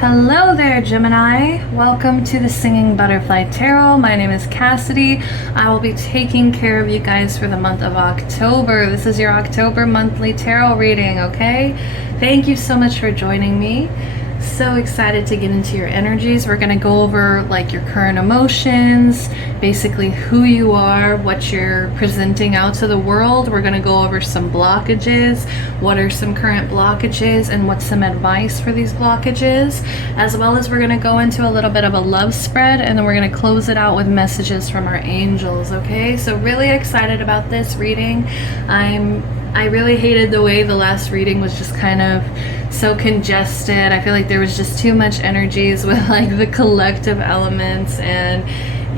Hello there, Gemini. Welcome to the Singing Butterfly Tarot. My name is Cassidy. I will be taking care of you guys for the month of October. This is your October monthly tarot reading, okay? Thank you so much for joining me. So excited to get into your energies. We're going to go over like your current emotions, basically who you are, what you're presenting out to the world. We're going to go over some blockages, what are some current blockages, and what's some advice for these blockages, as well as we're going to go into a little bit of a love spread, and then we're going to close it out with messages from our angels. Okay, so really excited about this reading. I really hated the way the last reading was just kind of so congested. I feel like there was just too much energies with like the collective elements, and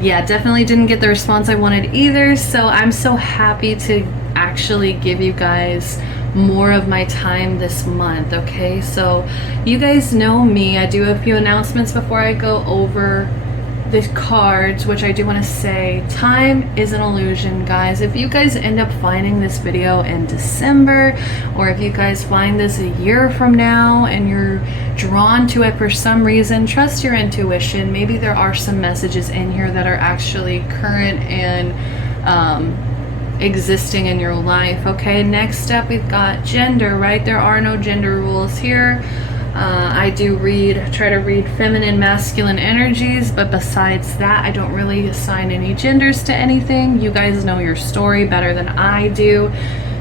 yeah, definitely didn't get the response I wanted either. So I'm so happy to actually give you guys more of my time this month. Okay, so you guys know me. I do a few announcements before I go over the cards, which I do want to say, time is an illusion, guys. If you guys end up finding this video in December, or if you guys find this a year from now and you're drawn to it for some reason, trust your intuition. Maybe there are some messages in here that are actually current and existing in your life. Okay, next up we've got gender, right? There are no gender rules here. I do try to read feminine, masculine energies, but besides that, I don't really assign any genders to anything. You guys know your story better than I do.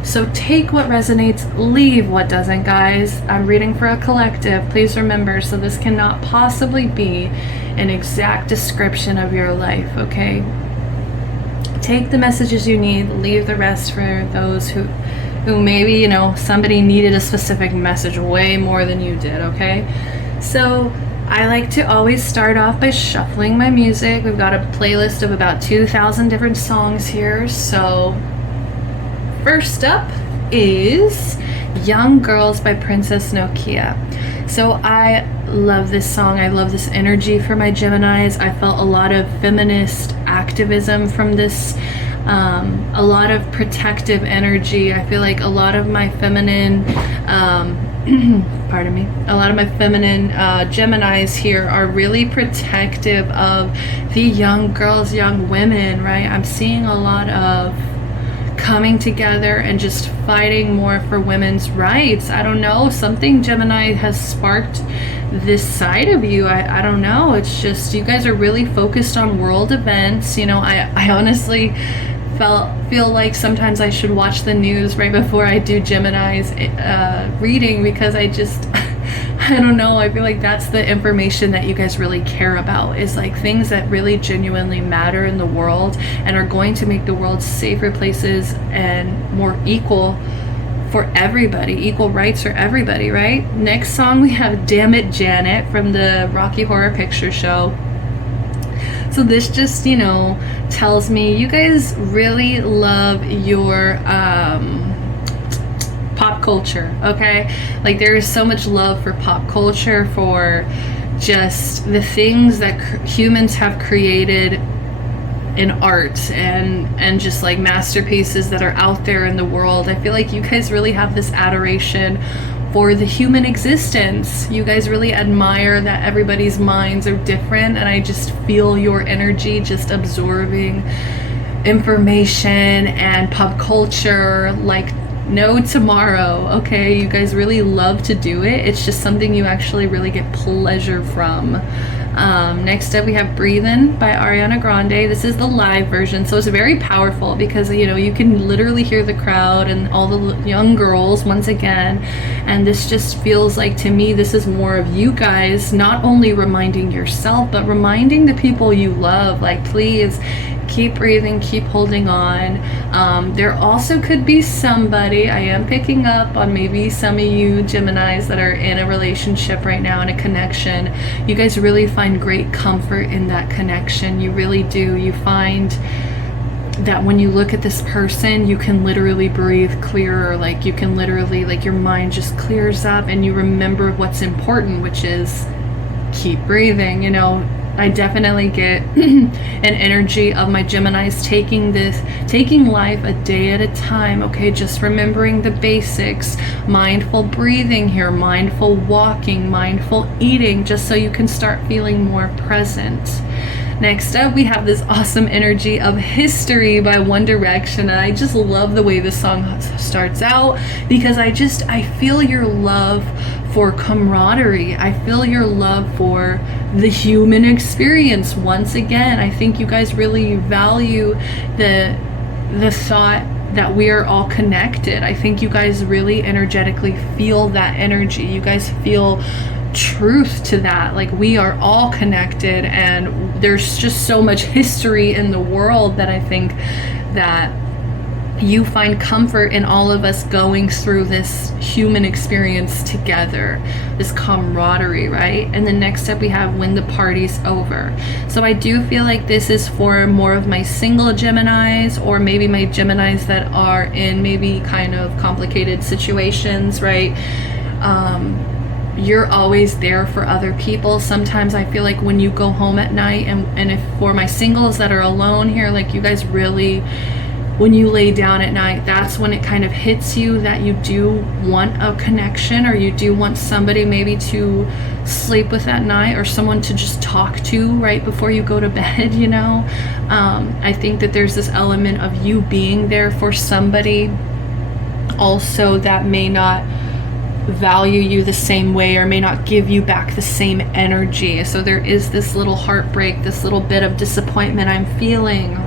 So take what resonates, leave what doesn't, guys. I'm reading for a collective. Please remember, so this cannot possibly be an exact description of your life, okay? Take the messages you need, leave the rest for those who maybe, you know, somebody needed a specific message way more than you did, okay? So I like to always start off by shuffling my music. We've got a playlist of about 2,000 different songs here. So first up is Young Girls by Princess Nokia. So I love this song. I love this energy for my Geminis. I felt a lot of feminist activism from this. A lot of protective energy. I feel like a lot of my feminine pardon me, a lot of my feminine Geminis here are really protective of the young girls, young women, right? I'm seeing a lot of coming together and just fighting more for women's rights. I don't know, something Gemini has sparked this side of you. I don't know, it's just you guys are really focused on world events. You know, I honestly feel like sometimes I should watch the news right before I do Gemini's reading, because I don't know, I feel like that's the information that you guys really care about, is like things that really genuinely matter in the world and are going to make the world safer places and more equal for everybody, equal rights for everybody, right? Next song we have Damn It Janet from the Rocky Horror Picture Show. So this just, you know, tells me you guys really love your pop culture, okay? Like there is so much love for pop culture, for just the things that humans have created in art and just like masterpieces that are out there in the world. I feel like you guys really have this adoration for the human existence. You guys really admire that everybody's minds are different, and I just feel your energy just absorbing information and pop culture like no tomorrow, okay? You guys really love to do it. It's just something you actually really get pleasure from. Next up we have Breathin' by Ariana Grande. This is the live version, so it's very powerful because, you know, you can literally hear the crowd and all the young girls once again, and this just feels like, to me, this is more of you guys not only reminding yourself but reminding the people you love, like, please keep breathing, keep holding on. There also could be somebody, I am picking up on maybe some of you Geminis that are in a relationship right now, in a connection. You guys really find great comfort in that connection. You really do. You find that when you look at this person, you can literally breathe clearer. Like you can literally, like your mind just clears up and you remember what's important, which is keep breathing. You know, I definitely get an energy of my Geminis taking life a day at a time, okay? Just remembering the basics, mindful breathing here, mindful walking, mindful eating, just so you can start feeling more present. Next up, we have this awesome energy of History by One Direction. And I just love the way this song starts out, because I feel your love for camaraderie. I feel your love for the human experience. Once again, I think you guys really value the thought that we are all connected. I think you guys really energetically feel that energy. You guys feel truth to that, like we are all connected, and there's just so much history in the world that I think that you find comfort in all of us going through this human experience together, this camaraderie, right? And the next step we have When the Party's Over. So I do feel like this is for more of my single Geminis, or maybe my Geminis that are in maybe kind of complicated situations, right? You're always there for other people. Sometimes I feel like when you go home at night, and if for my singles that are alone here, like you guys really, when you lay down at night, that's when it kind of hits you that you do want a connection, or you do want somebody maybe to sleep with at night, or someone to just talk to right before you go to bed, you know? I think that there's this element of you being there for somebody also that may not value you the same way, or may not give you back the same energy. So there is this little heartbreak, this little bit of disappointment I'm feeling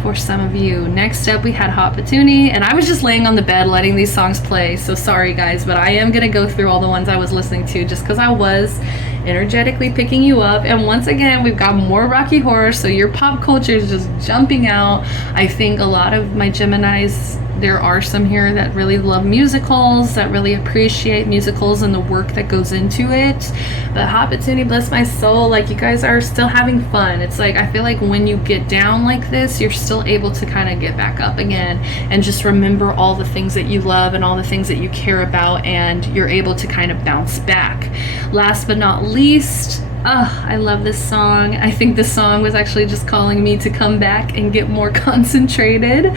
for some of you. Next up, we had Hot Patoonie, and I was just laying on the bed letting these songs play, so sorry guys, but I am gonna go through all the ones I was listening to just because I was energetically picking you up. And once again, we've got more Rocky Horror, so your pop culture is just jumping out. I think a lot of my Geminis, there are some here that really love musicals, that really appreciate musicals and the work that goes into it. But Hot Patoonie, bless my soul, like you guys are still having fun. It's like, I feel like when you get down like this, you're still able to kind of get back up again and just remember all the things that you love and all the things that you care about, and you're able to kind of bounce back. Last but not least, I love this song. I think this song was actually just calling me to come back and get more concentrated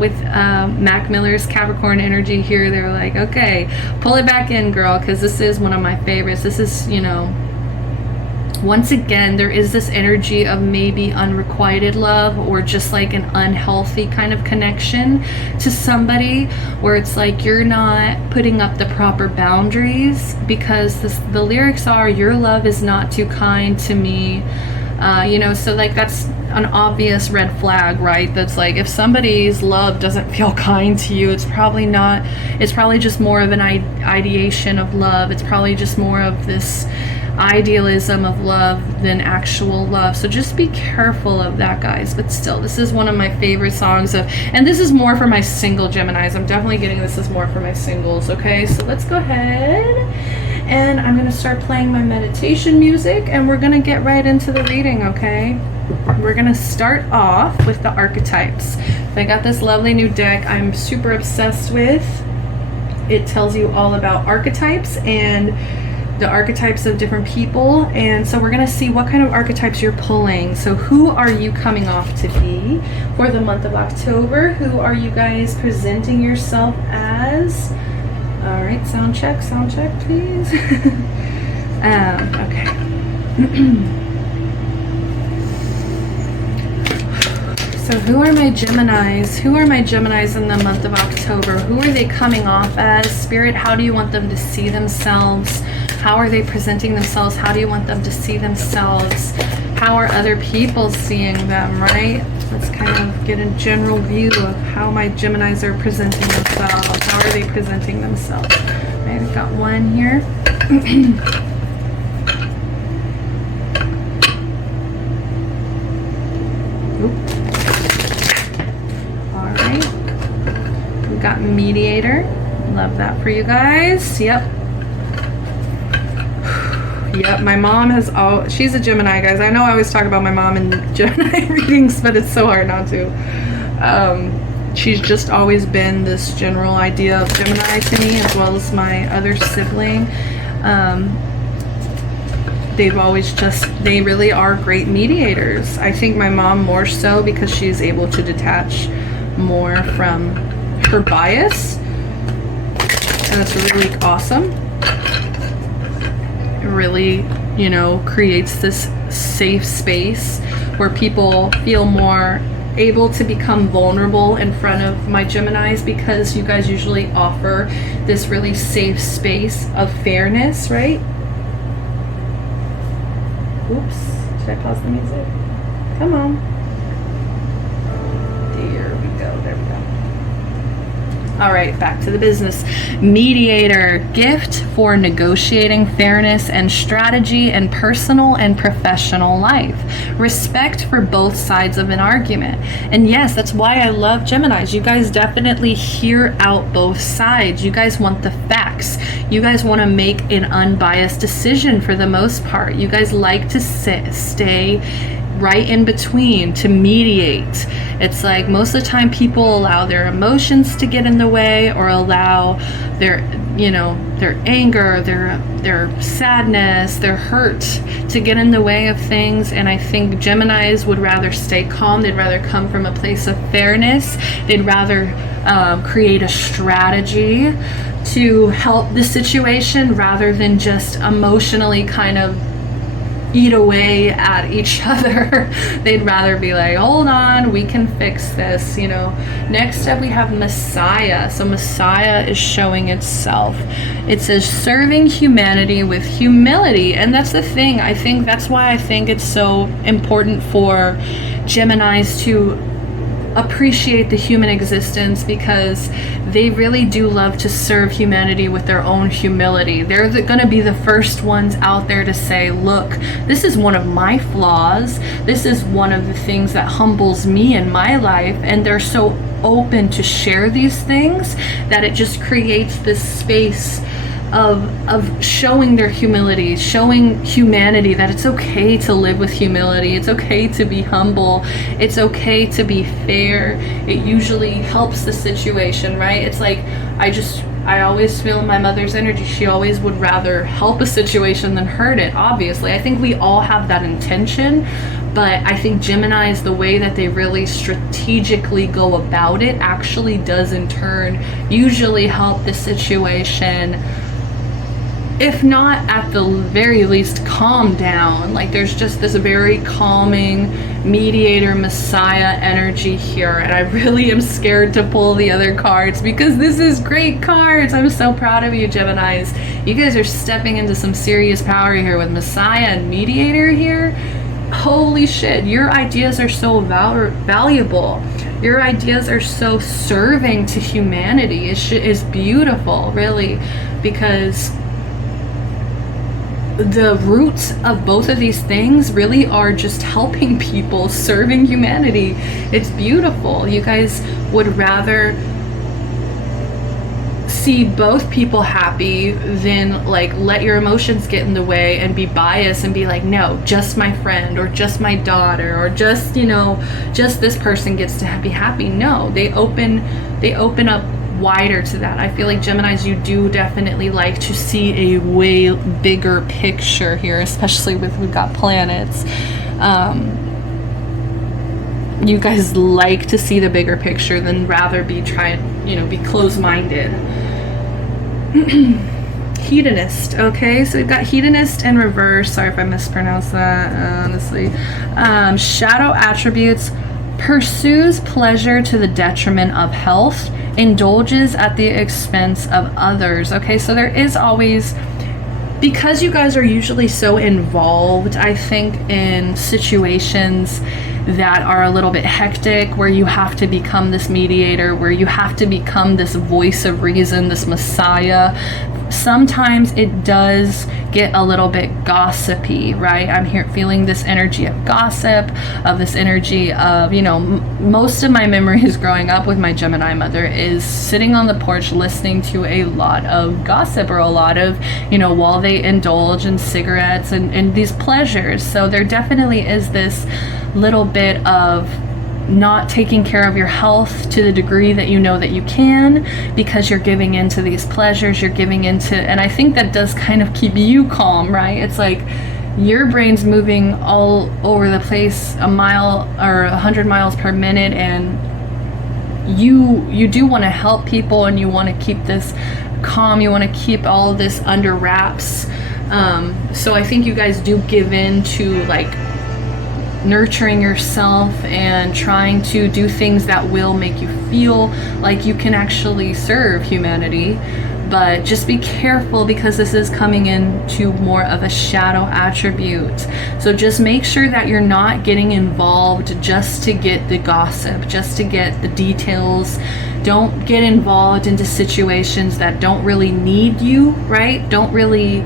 with Mac Miller's Capricorn energy here. They're like, okay, pull it back in, girl, because this is one of my favorites. This is, you know, once again, there is this energy of maybe unrequited love, or just like an unhealthy kind of connection to somebody, where it's like you're not putting up the proper boundaries, because the lyrics are, your love is not too kind to me. You know, so like that's an obvious red flag, right? That's like, if somebody's love doesn't feel kind to you, it's probably just more of an ideation of love. It's probably just more of this idealism of love than actual love. So just be careful of that, guys. But still, this is one of my favorite songs and this is more for my single Geminis. I'm definitely getting this is more for my singles. Okay, so let's go ahead and I'm going to start playing my meditation music, and we're going to get right into the reading. Okay, we're going to start off with the archetypes. I got this lovely new deck I'm super obsessed with. It tells you all about archetypes and the archetypes of different people, and so we're going to see what kind of archetypes you're pulling. So who are you coming off to be for the month of October? Who are you guys presenting yourself as? All right, sound check, please. Okay. So who are my Geminis? Who are my Geminis in the month of October? Who are they coming off as? Spirit, how do you want them to see themselves? How are they presenting themselves? How do you want them to see themselves? How are other people seeing them, right? Let's kind of get a general view of how my Geminis are presenting themselves. How are they presenting themselves? Right, I've got one here. Alright. We've got Mediator. Love that for you guys. Yep. Yep, my mom has she's a Gemini, guys. I know I always talk about my mom in Gemini readings, but it's so hard not to. She's just always been this general idea of Gemini to me, as well as my other sibling. they've always just, they really are great mediators. I think my mom more so because she's able to detach more from her bias, and it's really awesome. It really, you know, creates this safe space where people feel more able to become vulnerable in front of my Geminis, because you guys usually offer this really safe space of fairness, right? Oops, should I pause the music? Come on. There we go, there we go. All right, back to the business. Mediator, gift for negotiating fairness and strategy in personal and professional life. Respect for both sides of an argument. And yes, that's why I love Geminis. You guys definitely hear out both sides. You guys want the facts. You guys want to make an unbiased decision for the most part. You guys like to stay right in between, to mediate. It's like most of the time people allow their emotions to get in the way, or allow their, you know, their anger, their sadness, their hurt to get in the way of things. And I think Geminis would rather stay calm. They'd rather come from a place of fairness. They'd rather create a strategy to help the situation rather than just emotionally kind of eat away at each other. They'd rather be like, hold on, we can fix this, you know. Next up we have Messiah. So Messiah is showing itself. It says serving humanity with humility. And that's the thing. I think that's why I think it's so important for Geminis to appreciate the human existence, because they really do love to serve humanity with their own humility. They're going to be the first ones out there to say, look, this is one of my flaws. This is one of the things that humbles me in my life. And they're so open to share these things that it just creates this space of showing their humility, showing humanity that it's okay to live with humility. It's okay to be humble. It's okay to be fair. It usually helps the situation, right? It's like, I always feel my mother's energy. She always would rather help a situation than hurt it, obviously. I think we all have that intention, but I think Geminis, the way that they really strategically go about it actually does in turn usually help the situation, if not at the very least calm down. Like there's just this very calming mediator Messiah energy here, and I really am scared to pull the other cards because this is great cards. I'm so proud of you, Geminis. You guys are stepping into some serious power here with Messiah and mediator here. Holy shit, your ideas are so valuable. Your ideas are so serving to humanity. It's beautiful, really, because the roots of both of these things really are just helping people, serving humanity. It's beautiful. You guys would rather see both people happy than like let your emotions get in the way and be biased and be like, no, just my friend or just my daughter or just, you know, just this person gets to be happy. No, they open up wider to that. I feel like Geminis, you do definitely like to see a way bigger picture here, especially with we've got planets. You guys like to see the bigger picture than rather be be closed-minded. Hedonist. Okay, so we've got hedonist in reverse. Sorry if I mispronounced that, honestly. Shadow attributes: pursues pleasure to the detriment of health, indulges at the expense of others. Okay, so there is always, because you guys are usually so involved, I think, in situations that are a little bit hectic, where you have to become this mediator, where you have to become this voice of reason, this Messiah. Sometimes it does get a little bit gossipy, right? I'm here feeling this energy of gossip, of this energy of, most of my memories growing up with my Gemini mother is sitting on the porch listening to a lot of gossip, or a lot of, while they indulge in cigarettes and these pleasures. So there definitely is this little bit of not taking care of your health to the degree that you know that you can, because you're giving into these pleasures, you're giving into, and I think that does kind of keep you calm, right? It's like your brain's moving all over the place, a mile or 100 miles per minute, and you do want to help people, and you want to keep this calm, you want to keep all of this under wraps. So I think you guys do give in to like nurturing yourself and trying to do things that will make you feel like you can actually serve humanity. But just be careful, because this is coming into more of a shadow attribute. So just make sure that you're not getting involved just to get the gossip, just to get the details. Don't get involved into situations that don't really need you, right? Don't really,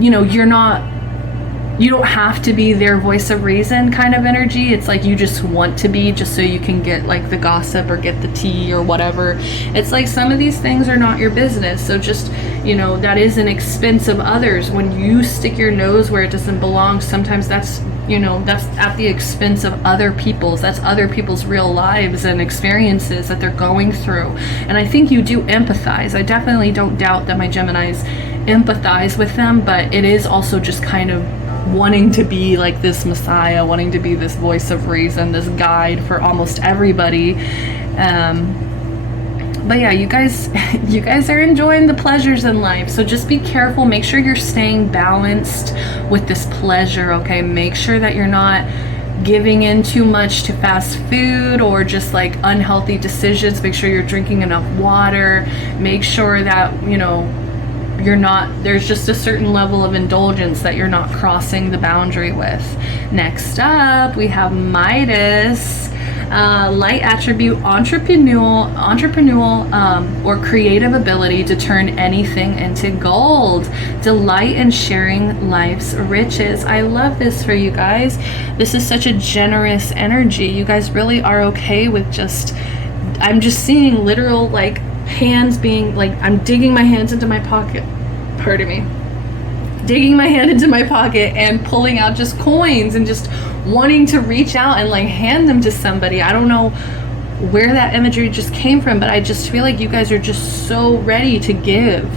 you know, you don't have to be their voice of reason kind of energy. It's like you just want to be, just so you can get like the gossip or get the tea or whatever. It's like some of these things are not your business. So just, you know, that is an expense of others. When you stick your nose where it doesn't belong, sometimes that's, you know, that's at the expense of other people's. That's other people's real lives and experiences that they're going through. And I think you do empathize. I definitely don't doubt that my Geminis empathize with them, but it is also just kind of wanting to be like this messiah, wanting to be this voice of reason, this guide for almost everybody. But yeah, you guys are enjoying the pleasures in life. So just be careful. Make sure you're staying balanced with this pleasure, okay? Make sure that you're not giving in too much to fast food or just like unhealthy decisions. Make sure you're drinking enough water. Make sure that, you know, there's just a certain level of indulgence that you're not crossing the boundary with. Next up, we have Midas, light attribute, entrepreneurial or creative ability to turn anything into gold. Delight in sharing life's riches. I love this for you guys. This is such a generous energy. You guys really are okay with just, I'm just seeing literal like hands being like, I'm digging my hands into my pocket, pardon me, digging my hand into my pocket and pulling out just coins and just wanting to reach out and like hand them to somebody. I don't know where that imagery just came from, but I just feel like you guys are just so ready to give,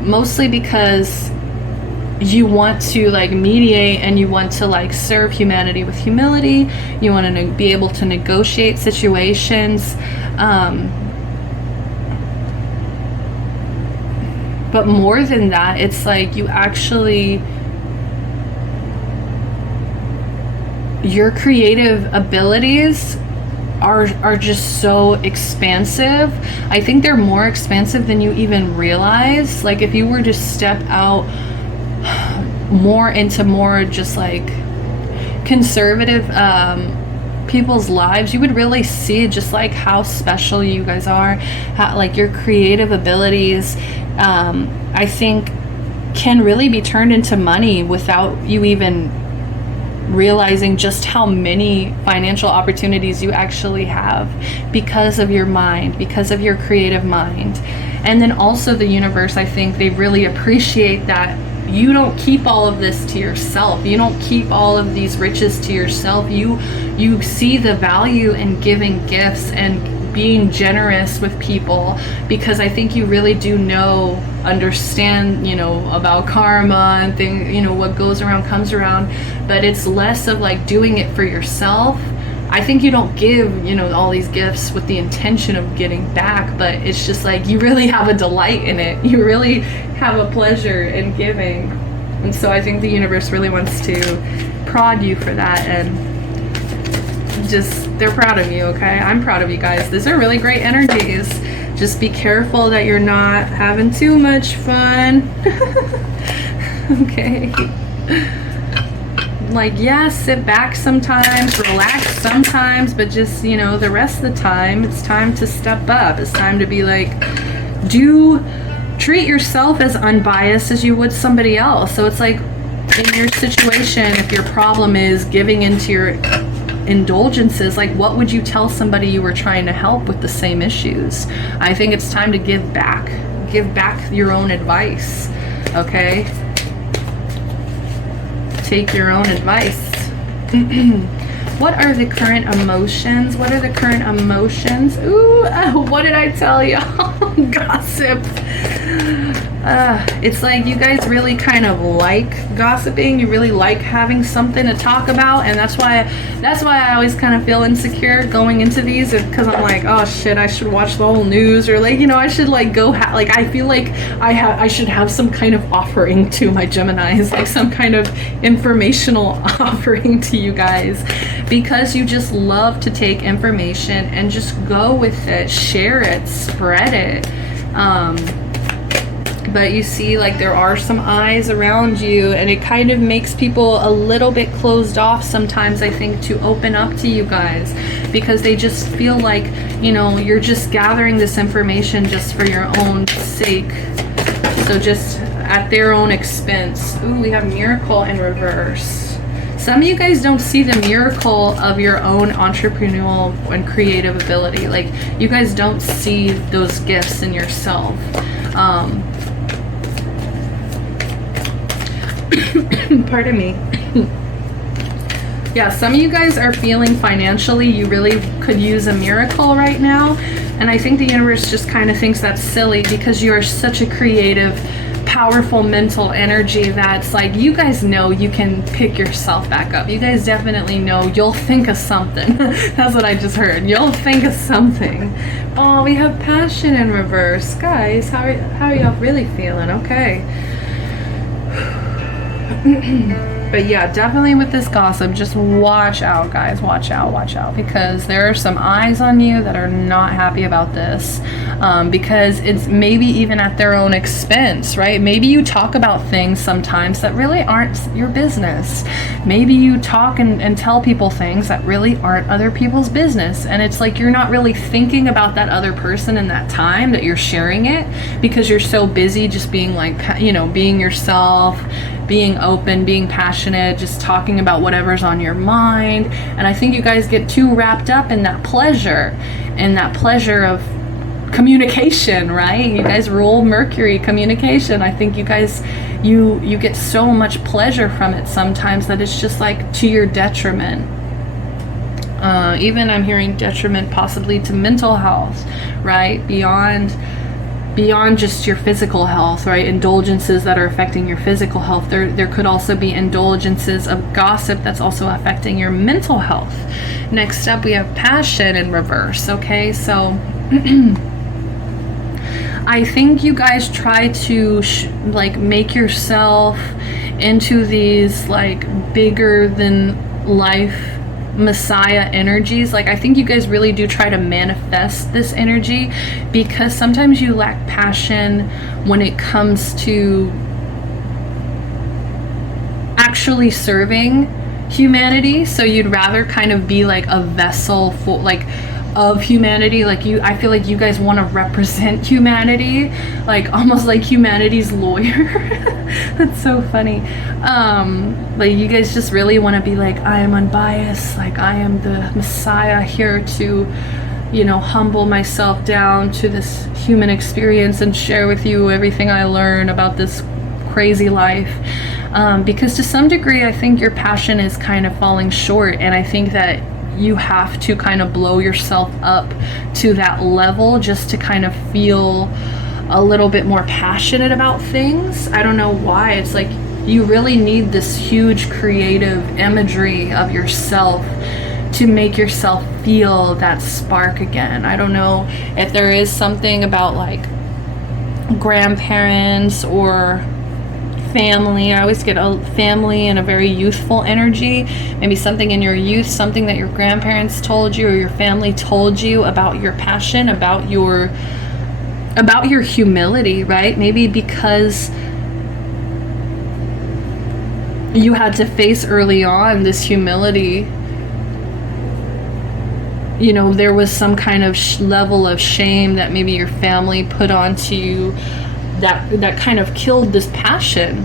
mostly because you want to like mediate and you want to like serve humanity with humility. You want to be able to negotiate situations, but more than that, it's like you actually, your creative abilities are just so expansive. I think they're more expansive than you even realize. Like if you were to step out more into more just like conservative people's lives, you would really see just like how special you guys are, how like your creative abilities, I think can really be turned into money without you even realizing just how many financial opportunities you actually have because of your mind, because of your creative mind. And then also the universe, I think they really appreciate that you don't keep all of this to yourself. You don't keep all of these riches to yourself. You see the value in giving gifts and being generous with people, because I think you really do understand, you know, about karma and things, you know, what goes around comes around, but it's less of like doing it for yourself. I think you don't give, you know, all these gifts with the intention of getting back, but it's just like you really have a delight in it. You really have a pleasure in giving. And so I think the universe really wants to prod you for that, and just, they're proud of you, okay? I'm proud of you guys. These are really great energies. Just be careful that you're not having too much fun. Okay. Like, yeah, sit back sometimes, relax sometimes, but just, you know, the rest of the time, it's time to step up. It's time to be like, treat yourself as unbiased as you would somebody else. So it's like, in your situation, if your problem is giving into your indulgences, like what would you tell somebody you were trying to help with the same issues? I think it's time to give back your own advice, okay? Take your own advice. What are the current emotions? What are the current emotions? Ooh, what did I tell you? Gossip. It's like you guys really kind of like gossiping. You really like having something to talk about, and that's why I always kind of feel insecure going into these, because I'm like, oh shit, I should watch the whole news, or like, you know, I should like go like, I feel like I should have some kind of offering to my Geminis, like some kind of informational offering to you guys, because you just love to take information and just go with it, share it, spread it. But you see, like, there are some eyes around you, and it kind of makes people a little bit closed off sometimes, I think, to open up to you guys, because they just feel like, you know, you're just gathering this information just for your own sake, so just at their own expense. Ooh, we have miracle in reverse. Some of you guys don't see the miracle of your own entrepreneurial and creative ability. Like, you guys don't see those gifts in yourself. Pardon me. Yeah, some of you guys are feeling financially you really could use a miracle right now, and I think the universe just kind of thinks that's silly, because you are such a creative, powerful mental energy that's like, you guys know you can pick yourself back up. You guys definitely know you'll think of something. That's what I just heard. You'll think of something. Oh, we have passion in reverse. Guys, how are y'all really feeling? Okay. But yeah, definitely with this gossip, just watch out, guys. Watch out, because there are some eyes on you that are not happy about this, because it's maybe even at their own expense, right? Maybe you talk about things sometimes that really aren't your business. Maybe you talk and tell people things that really aren't other people's business, and it's like you're not really thinking about that other person in that time that you're sharing it, because you're so busy just being like, you know, being yourself, being open, being passionate, just talking about whatever's on your mind. And I think you guys get too wrapped up in that pleasure of communication, right? You guys rule Mercury, communication. I think you guys, you get so much pleasure from it sometimes that it's just like to your detriment. Even I'm hearing detriment possibly to mental health, right? Beyond just your physical health, right? Indulgences that are affecting your physical health. There could also be indulgences of gossip that's also affecting your mental health. Next up, we have passion in reverse, okay? So I think you guys try to like make yourself into these like bigger than life Messiah energies. Like, I think you guys really do try to manifest this energy, because sometimes you lack passion when it comes to actually serving humanity. So you'd rather kind of be like a vessel for like of humanity. Like, I feel like you guys want to represent humanity, like almost like humanity's lawyer. That's so funny. Like, you guys just really want to be like, I am unbiased, like I am the Messiah here to, you know, humble myself down to this human experience and share with you everything I learn about this crazy life. Because to some degree, I think your passion is kind of falling short, and I think that you have to kind of blow yourself up to that level just to kind of feel a little bit more passionate about things. I don't know why. It's like you really need this huge creative imagery of yourself to make yourself feel that spark again. I don't know if there is something about like grandparents or family. I always get a family and a very youthful energy. Maybe something in your youth, something that your grandparents told you or your family told you about your passion, about your humility, right? Maybe because you had to face early on this humility, you know, there was some kind of level of shame that maybe your family put onto you that kind of killed this passion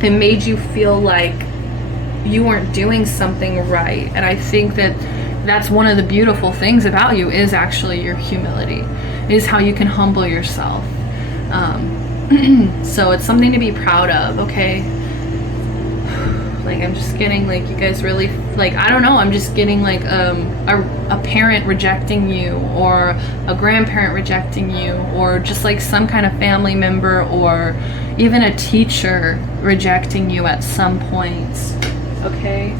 and made you feel like you weren't doing something right. And I think that that's one of the beautiful things about you, is actually your humility, is how you can humble yourself. So it's something to be proud of, okay? Like, I'm just getting like you guys really, like, I don't know, I'm just getting like a parent rejecting you, or a grandparent rejecting you, or just like some kind of family member, or even a teacher rejecting you at some point. Okay.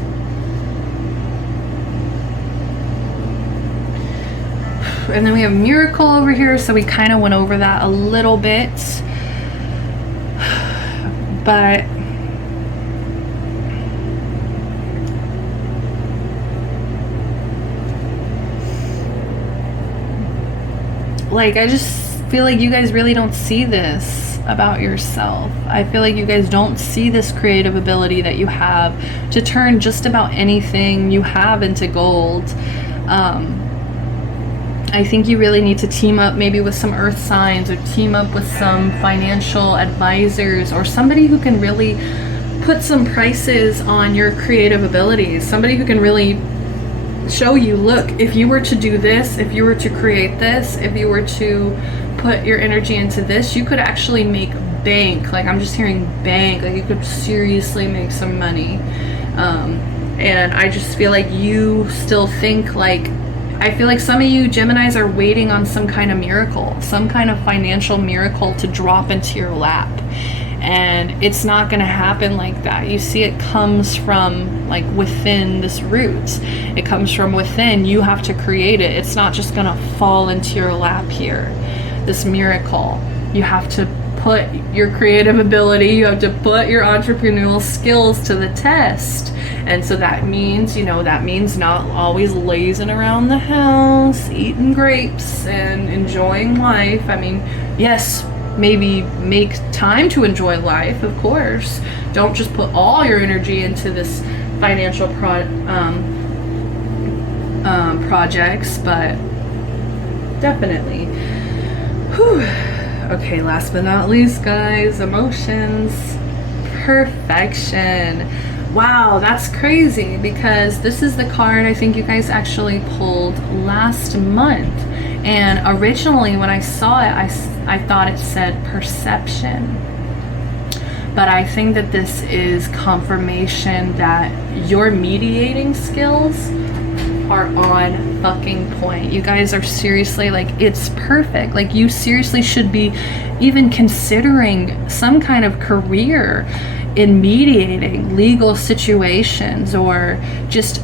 And then we have miracle over here, so we kind of went over that a little bit, but like, I just feel like you guys really don't see this about yourself. I feel like you guys don't see this creative ability that you have to turn just about anything you have into gold. I think you really need to team up maybe with some earth signs, or team up with some financial advisors, or somebody who can really put some prices on your creative abilities. Somebody who can really show you, look, if you were to do this, if you were to create this, if you were to put your energy into this, you could actually make bank. Like, I'm just hearing bank. Like, you could seriously make some money. And I just feel like you still think like, I feel like some of you Geminis are waiting on some kind of miracle, some kind of financial miracle to drop into your lap. And it's not going to happen like that. You see, it comes from like within this root. It comes from within. You have to create it. It's not just going to fall into your lap here, this miracle. You have to put your creative ability, you have to put your entrepreneurial skills to the test. And so that means, you know, that means not always lazing around the house, eating grapes and enjoying life. I mean, yes, maybe make time to enjoy life, of course. Don't just put all your energy into this financial projects, but definitely. Whew. Okay, last but not least, guys, emotions. Perfection. Wow, that's crazy, because this is the card I think you guys actually pulled last month. And originally when I saw it, I thought it said perception. But I think that this is confirmation that your mediating skills are on fucking point. You guys are seriously, like, it's perfect. Like, you seriously should be even considering some kind of career in mediating legal situations, or just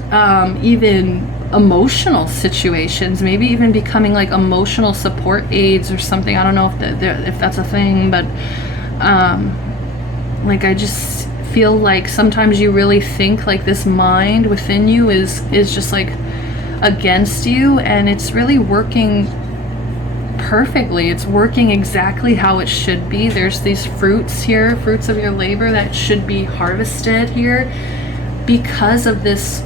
even emotional situations, maybe even becoming like emotional support aides or something. I don't know if that's a thing, but like, I just feel like sometimes you really think like this mind within you is just like against you, and it's really working perfectly. It's working exactly how it should be. There's these fruits here, fruits of your labor, that should be harvested here because of this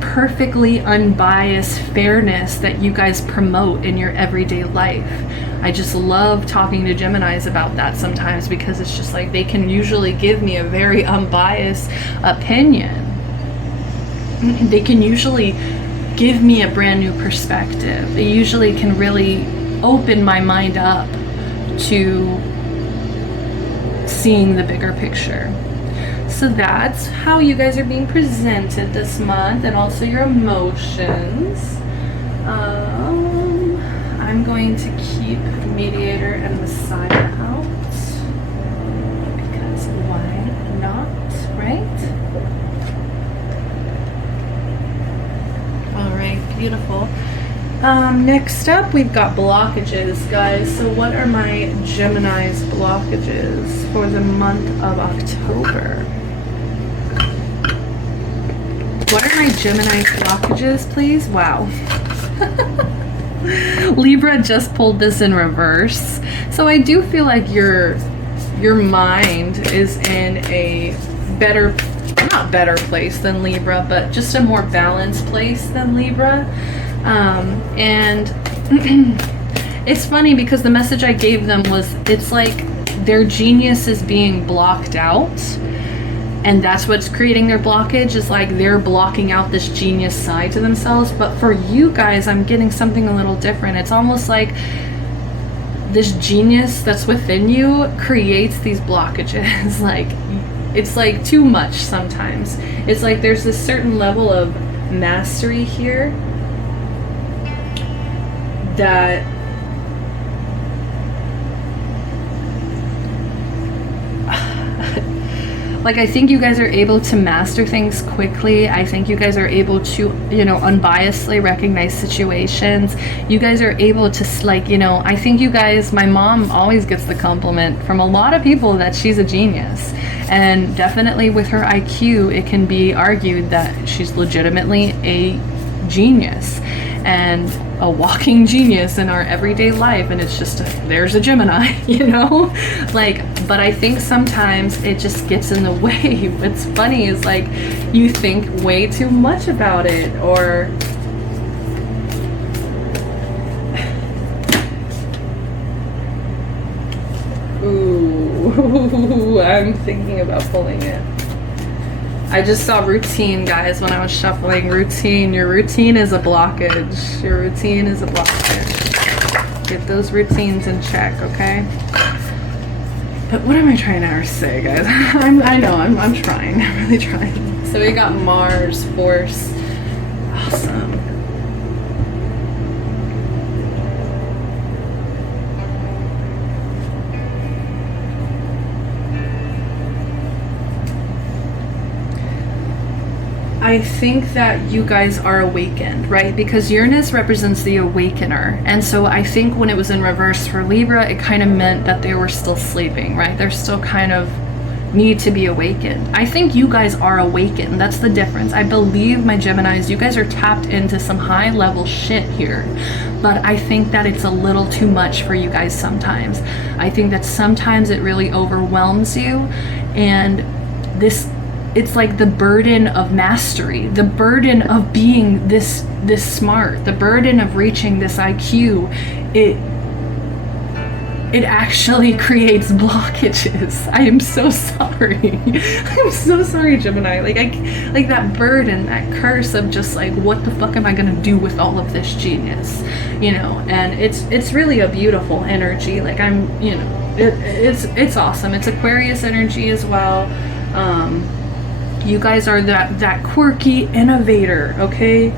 perfectly unbiased fairness that you guys promote in your everyday life. I just love talking to Geminis about that sometimes, because it's just like they can usually give me a very unbiased opinion. They can usually give me a brand new perspective. They usually can really open my mind up to seeing the bigger picture. So that's how you guys are being presented this month, and also your emotions. I'm going to keep Mediator and Messiah out, because why not, right? All right, beautiful. Next up, we've got blockages, guys. So what are my Gemini's blockages for the month of October? What are my Gemini's blockages, please? Wow. Libra just pulled this in reverse. So I do feel like your mind is in a better, not better place than Libra, but just a more balanced place than Libra. And it's funny because the message I gave them was, it's like their genius is being blocked out, and that's what's creating their blockage, is like they're blocking out this genius side to themselves. But for you guys, I'm getting something a little different. It's almost like this genius that's within you creates these blockages. Like, it's like too much sometimes. It's like there's this certain level of mastery here that like, I think you guys are able to master things quickly. I think you guys are able to, you know, unbiasedly recognize situations. You guys are able to, like, you know, I think you guys, my mom always gets the compliment from a lot of people that she's a genius. And definitely with her IQ, it can be argued that she's legitimately a genius and a walking genius in our everyday life. And it's just, there's a Gemini, you know? Like, but I think sometimes it just gets in the way. What's funny is, like, you think way too much about it, or ooh, I'm thinking about pulling it. I just saw routine, guys, when I was shuffling. Routine. Your routine is a blockage. Your routine is a blockage. Get those routines in check, okay? But what am I trying to say, guys? I know, I'm trying. I'm really trying. So we got Mars, Force. Awesome. I think that you guys are awakened, right? Because Uranus represents the awakener. And so I think when it was in reverse for Libra, it kind of meant that they were still sleeping, right? They're still kind of need to be awakened. I think you guys are awakened. That's the difference. I believe, my Geminis, you guys are tapped into some high level shit here. But I think that it's a little too much for you guys sometimes. I think that sometimes it really overwhelms you. And it's like the burden of mastery, the burden of being this smart, the burden of reaching this IQ. It actually creates blockages. I am so sorry. I'm so sorry, Gemini. Like that burden, that curse of just like, what the fuck am I gonna do with all of this genius? You know, and it's really a beautiful energy. Like, I'm, you know, it's awesome. It's Aquarius energy as well. You guys are that quirky innovator, okay?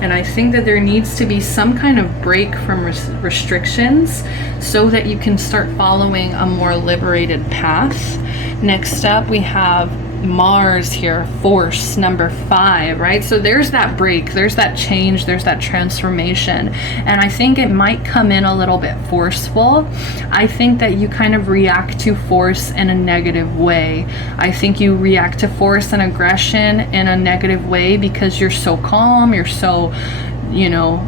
And I think that there needs to be some kind of break from restrictions so that you can start following a more liberated path. Next up, we have Mars here, Force, number 5, right? So there's that break, there's that change, there's that transformation. And I think it might come in a little bit forceful. I think that you kind of react to force in a negative way. I think you react to force and aggression in a negative way because you're so calm, you're so, you know,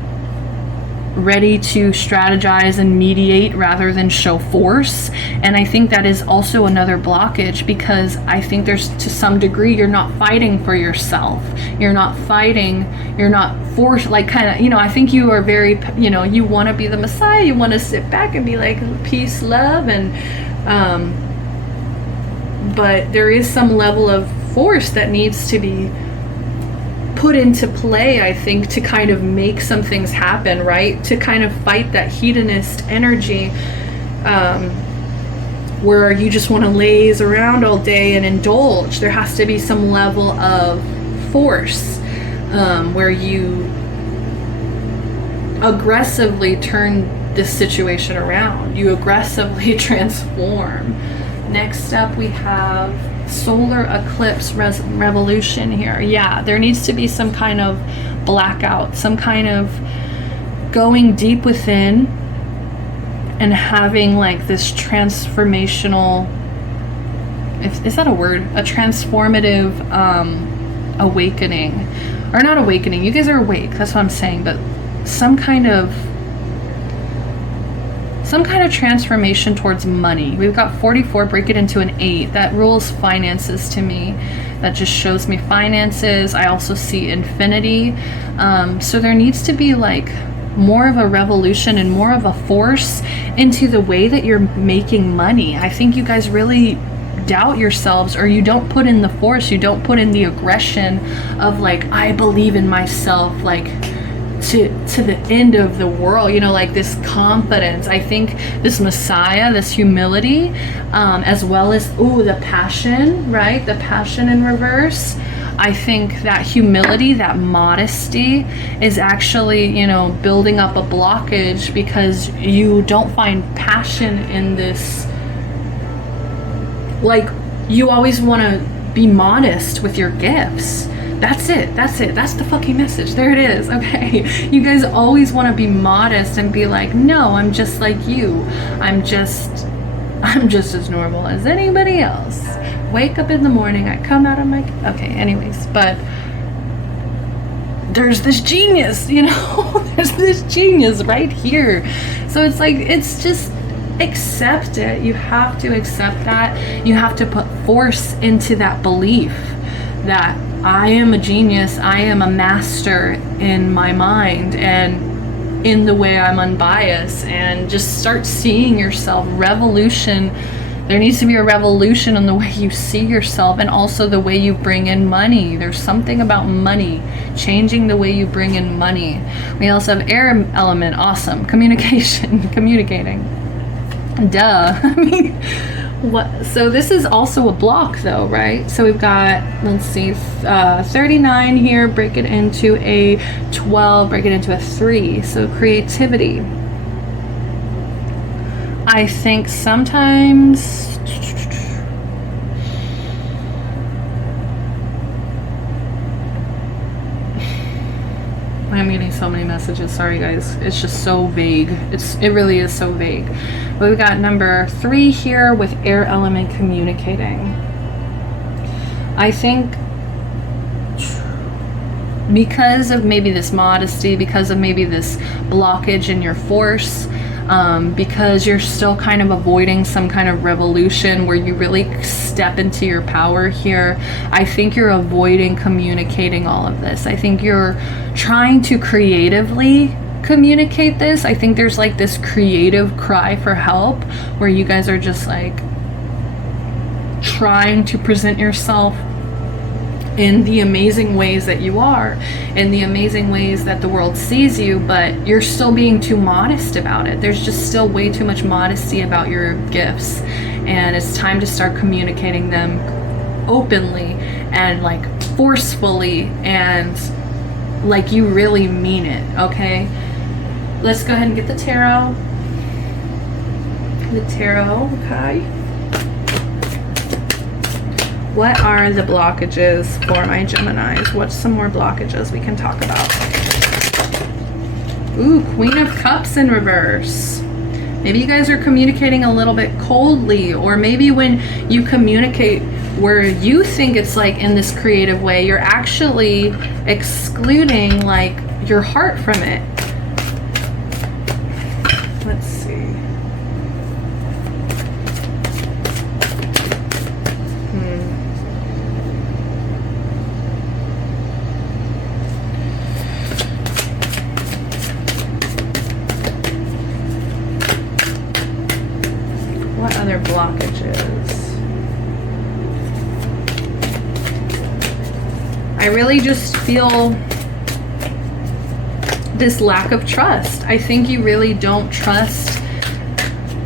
ready to strategize and mediate rather than show force. And I think that is also another blockage, because I think there's, to some degree, you're not fighting for yourself. You're not fighting, you're not forced, like, kind of, you know, I think you are very, you know, you want to be the Messiah, you want to sit back and be like, peace, love, and but there is some level of force that needs to be put into play, I think, to kind of make some things happen, right? To kind of fight that hedonist energy, where you just want to laze around all day and indulge. There has to be some level of force, where you aggressively turn this situation around. You aggressively transform. Next up, we have solar eclipse revolution here. Yeah, there needs to be some kind of blackout, some kind of going deep within and having like this transformational, is that a word? A transformative awakening. Or not awakening, you guys are awake, that's what I'm saying, but some kind of transformation towards money. We've got 44, break it into an 8. That rules finances to me. That just shows me finances. I also see infinity. So there needs to be like more of a revolution and more of a force into the way that you're making money. I think you guys really doubt yourselves, or you don't put in the force, you don't put in the aggression of like, I believe in myself, like to the end of the world, you know, like this confidence. I think this Messiah, this humility, as well as, ooh, the passion, right? The passion in reverse. I think that humility, that modesty is actually, you know, building up a blockage because you don't find passion in this. Like, you always want to be modest with your gifts. That's it. That's it. That's the fucking message. There it is. Okay. You guys always want to be modest and be like, no, I'm just like you. I'm just as normal as anybody else. Wake up in the morning, I come out of my, okay, anyways, but there's this genius, you know, there's this genius right here. So it's like, it's just, accept it. You have to accept that. You have to put force into that belief that I am a genius, I am a master in my mind and in the way I'm unbiased, and just start seeing yourself. Revolution. There needs to be a revolution in the way you see yourself, and also the way you bring in money. There's something about money, changing the way you bring in money. We also have air element, awesome. Communication, communicating. Duh. I mean, what? So this is also a block though, right? So we've got, let's see, 39 here, break it into a 12, break it into a 3. So creativity. I think sometimes I'm getting so many messages, sorry guys, it's just so vague. It really is so vague. But we've got number 3 here with air element communicating. I think because of maybe this modesty, because of maybe this blockage in your force, because you're still kind of avoiding some kind of revolution where you really step into your power here. I think you're avoiding communicating all of this. I think you're trying to creatively communicate this. I think there's like this creative cry for help where you guys are just like trying to present yourself in the amazing ways that you are, in the amazing ways that the world sees you, but you're still being too modest about it. There's just still way too much modesty about your gifts, and it's time to start communicating them openly and like forcefully and like you really mean it, okay? Let's go ahead and get the tarot. The tarot, okay? What are the blockages for my Geminis? What's some more blockages we can talk about? Ooh, Queen of Cups in reverse. Maybe you guys are communicating a little bit coldly, or maybe when you communicate where you think it's like in this creative way, you're actually excluding like your heart from it. Let's see. What other blockages? I really just feel this lack of trust. I think you really don't trust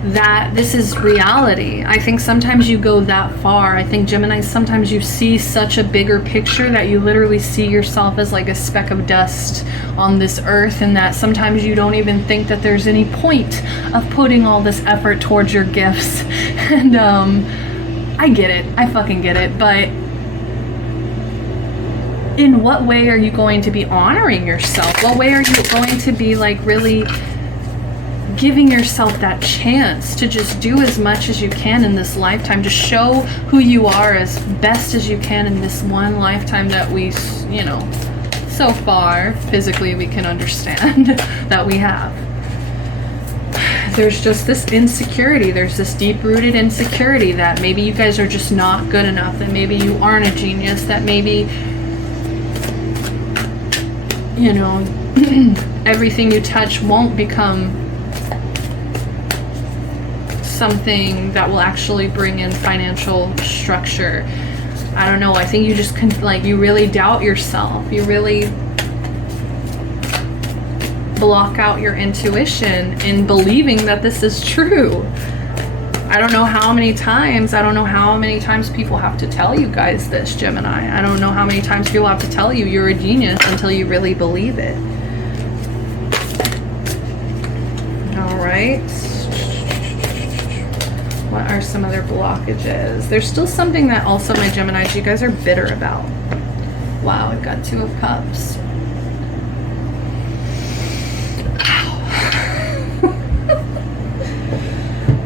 that this is reality. I think sometimes you go that far. I think Gemini, sometimes you see such a bigger picture that you literally see yourself as like a speck of dust on this earth, and that sometimes you don't even think that there's any point of putting all this effort towards your gifts. And I get it. I fucking get it. But in what way are you going to be honoring yourself? What way are you going to be like really giving yourself that chance to just do as much as you can in this lifetime, to show who you are as best as you can in this one lifetime that we, you know, so far physically we can understand that we have? There's just this insecurity. There's this deep-rooted insecurity that maybe you guys are just not good enough, that maybe you aren't a genius, that maybe, you know, everything you touch won't become something that will actually bring in financial structure. I don't know. I think you just like, you really doubt yourself. You really, block out your intuition in believing that this is true. I don't know how many times people have to tell you guys this, Gemini. I don't know how many times people have to tell you you're a genius until you really believe it. All right. What are some other blockages? There's still something that also, my Geminis, you guys are bitter about. Wow, I've got 2 of Cups.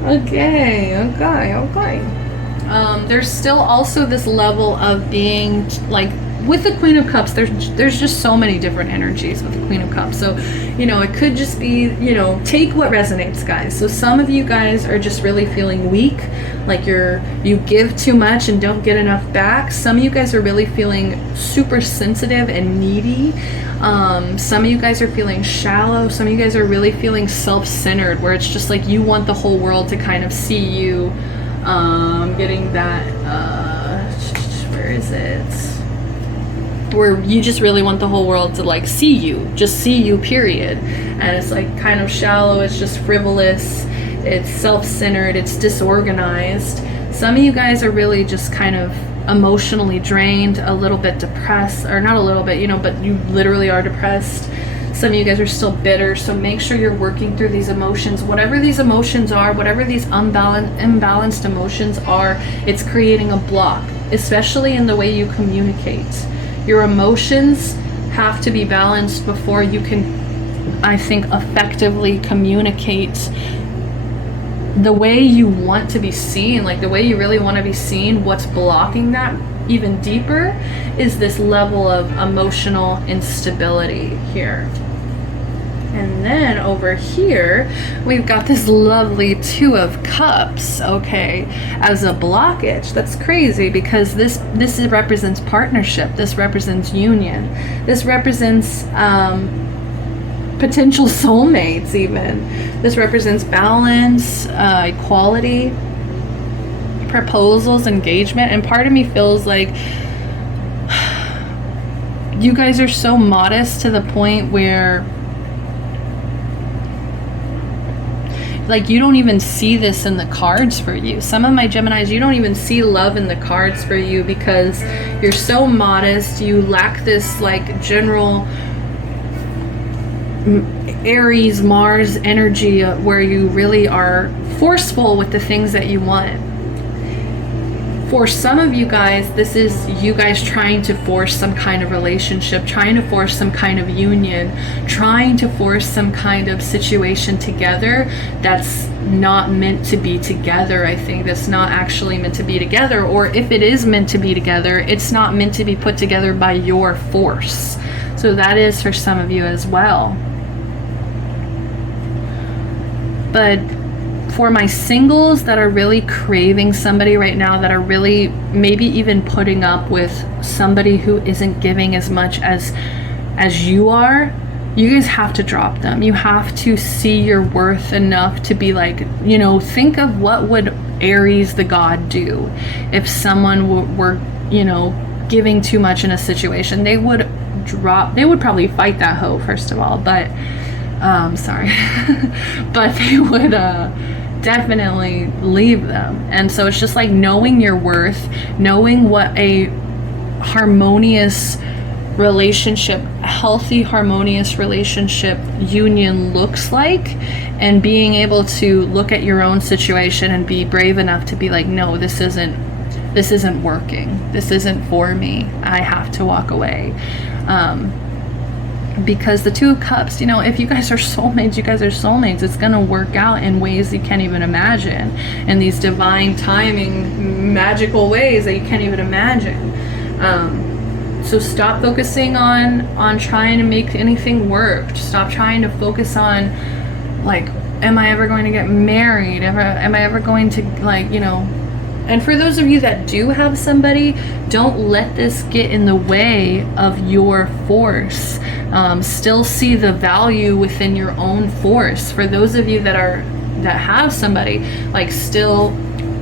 Okay. There's still also this level of being like, with the Queen of Cups, there's just so many different energies with the Queen of Cups. So, you know, it could just be, you know, take what resonates, guys. So some of you guys are just really feeling weak, like you give too much and don't get enough back. Some of you guys are really feeling super sensitive and needy. Some of you guys are feeling shallow. Some of you guys are really feeling self-centered, where it's just like you want the whole world to kind of see you. Getting that, where is it? Where you just really want the whole world to like see you, just see you, period. And it's like kind of shallow, it's just frivolous, it's self-centered, it's disorganized. Some of you guys are really just kind of emotionally drained, a little bit depressed, or not a little bit, you know, but you literally are depressed. Some of you guys are still bitter, so make sure you're working through these emotions. Whatever these emotions are, whatever these imbalanced emotions are, it's creating a block, especially in the way you communicate. Your emotions have to be balanced before you can, I think, effectively communicate the way you want to be seen, like the way you really want to be seen. What's blocking that even deeper is this level of emotional instability here. And then over here, we've got this lovely 2 of Cups, okay, as a blockage. That's crazy, because this represents partnership. This represents union. This represents potential soulmates even. This represents balance, equality, proposals, engagement. And part of me feels like you guys are so modest to the point where like you don't even see this in the cards for you. Some of my Geminis, you don't even see love in the cards for you because you're so modest. You lack this like general Aries, Mars energy where you really are forceful with the things that you want. For some of you guys, this is you guys trying to force some kind of relationship, trying to force some kind of union, trying to force some kind of situation together that's not meant to be together. I think that's not actually meant to be together, or if it is meant to be together, it's not meant to be put together by your force. So that is for some of you as well. But for my singles that are really craving somebody right now, that are really maybe even putting up with somebody who isn't giving as much as you are, you guys have to drop them. You have to see your worth enough to be like, you know, think of what would Aries the god do if someone were, you know, giving too much in a situation. They would probably fight that hoe, first of all, but sorry. But they would definitely leave them. And so it's just like knowing your worth, knowing what a harmonious relationship, healthy harmonious relationship union looks like, and being able to look at your own situation and be brave enough to be like, no, this isn't working, this isn't for me, I have to walk away. Because the 2 of Cups, you know, if you guys are soulmates, you guys are soulmates. It's going to work out in ways you can't even imagine, in these divine timing, magical ways that you can't even imagine. So stop focusing on trying to make anything work. Stop trying to focus on, like, am I ever going to get married? Am I ever going to, like, you know. And for those of you that do have somebody, don't let this get in the way of your force. Still see the value within your own force. For those of you that have somebody, like, still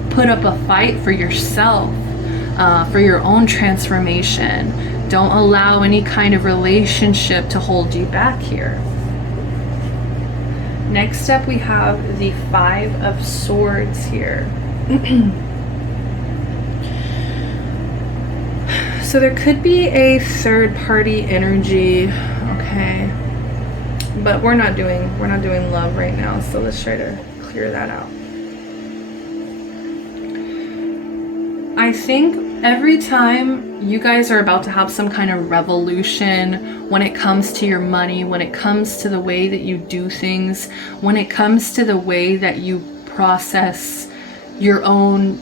put up a fight for yourself, for your own transformation. Don't allow any kind of relationship to hold you back here. Next up, we have the Five of Swords here. So there could be a third party energy, okay? But we're not doing love right now, so let's try to clear that out. I think every time you guys are about to have some kind of revolution when it comes to your money, when it comes to the way that you do things, when it comes to the way that you process your own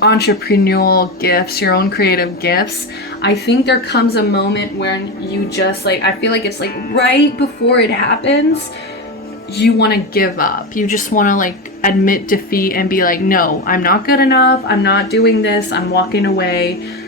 entrepreneurial gifts, your own creative gifts, I think there comes a moment when you just like, I feel like it's like right before it happens, you want to give up. You just want to like admit defeat and be like, no, I'm not good enough. I'm not doing this. I'm walking away.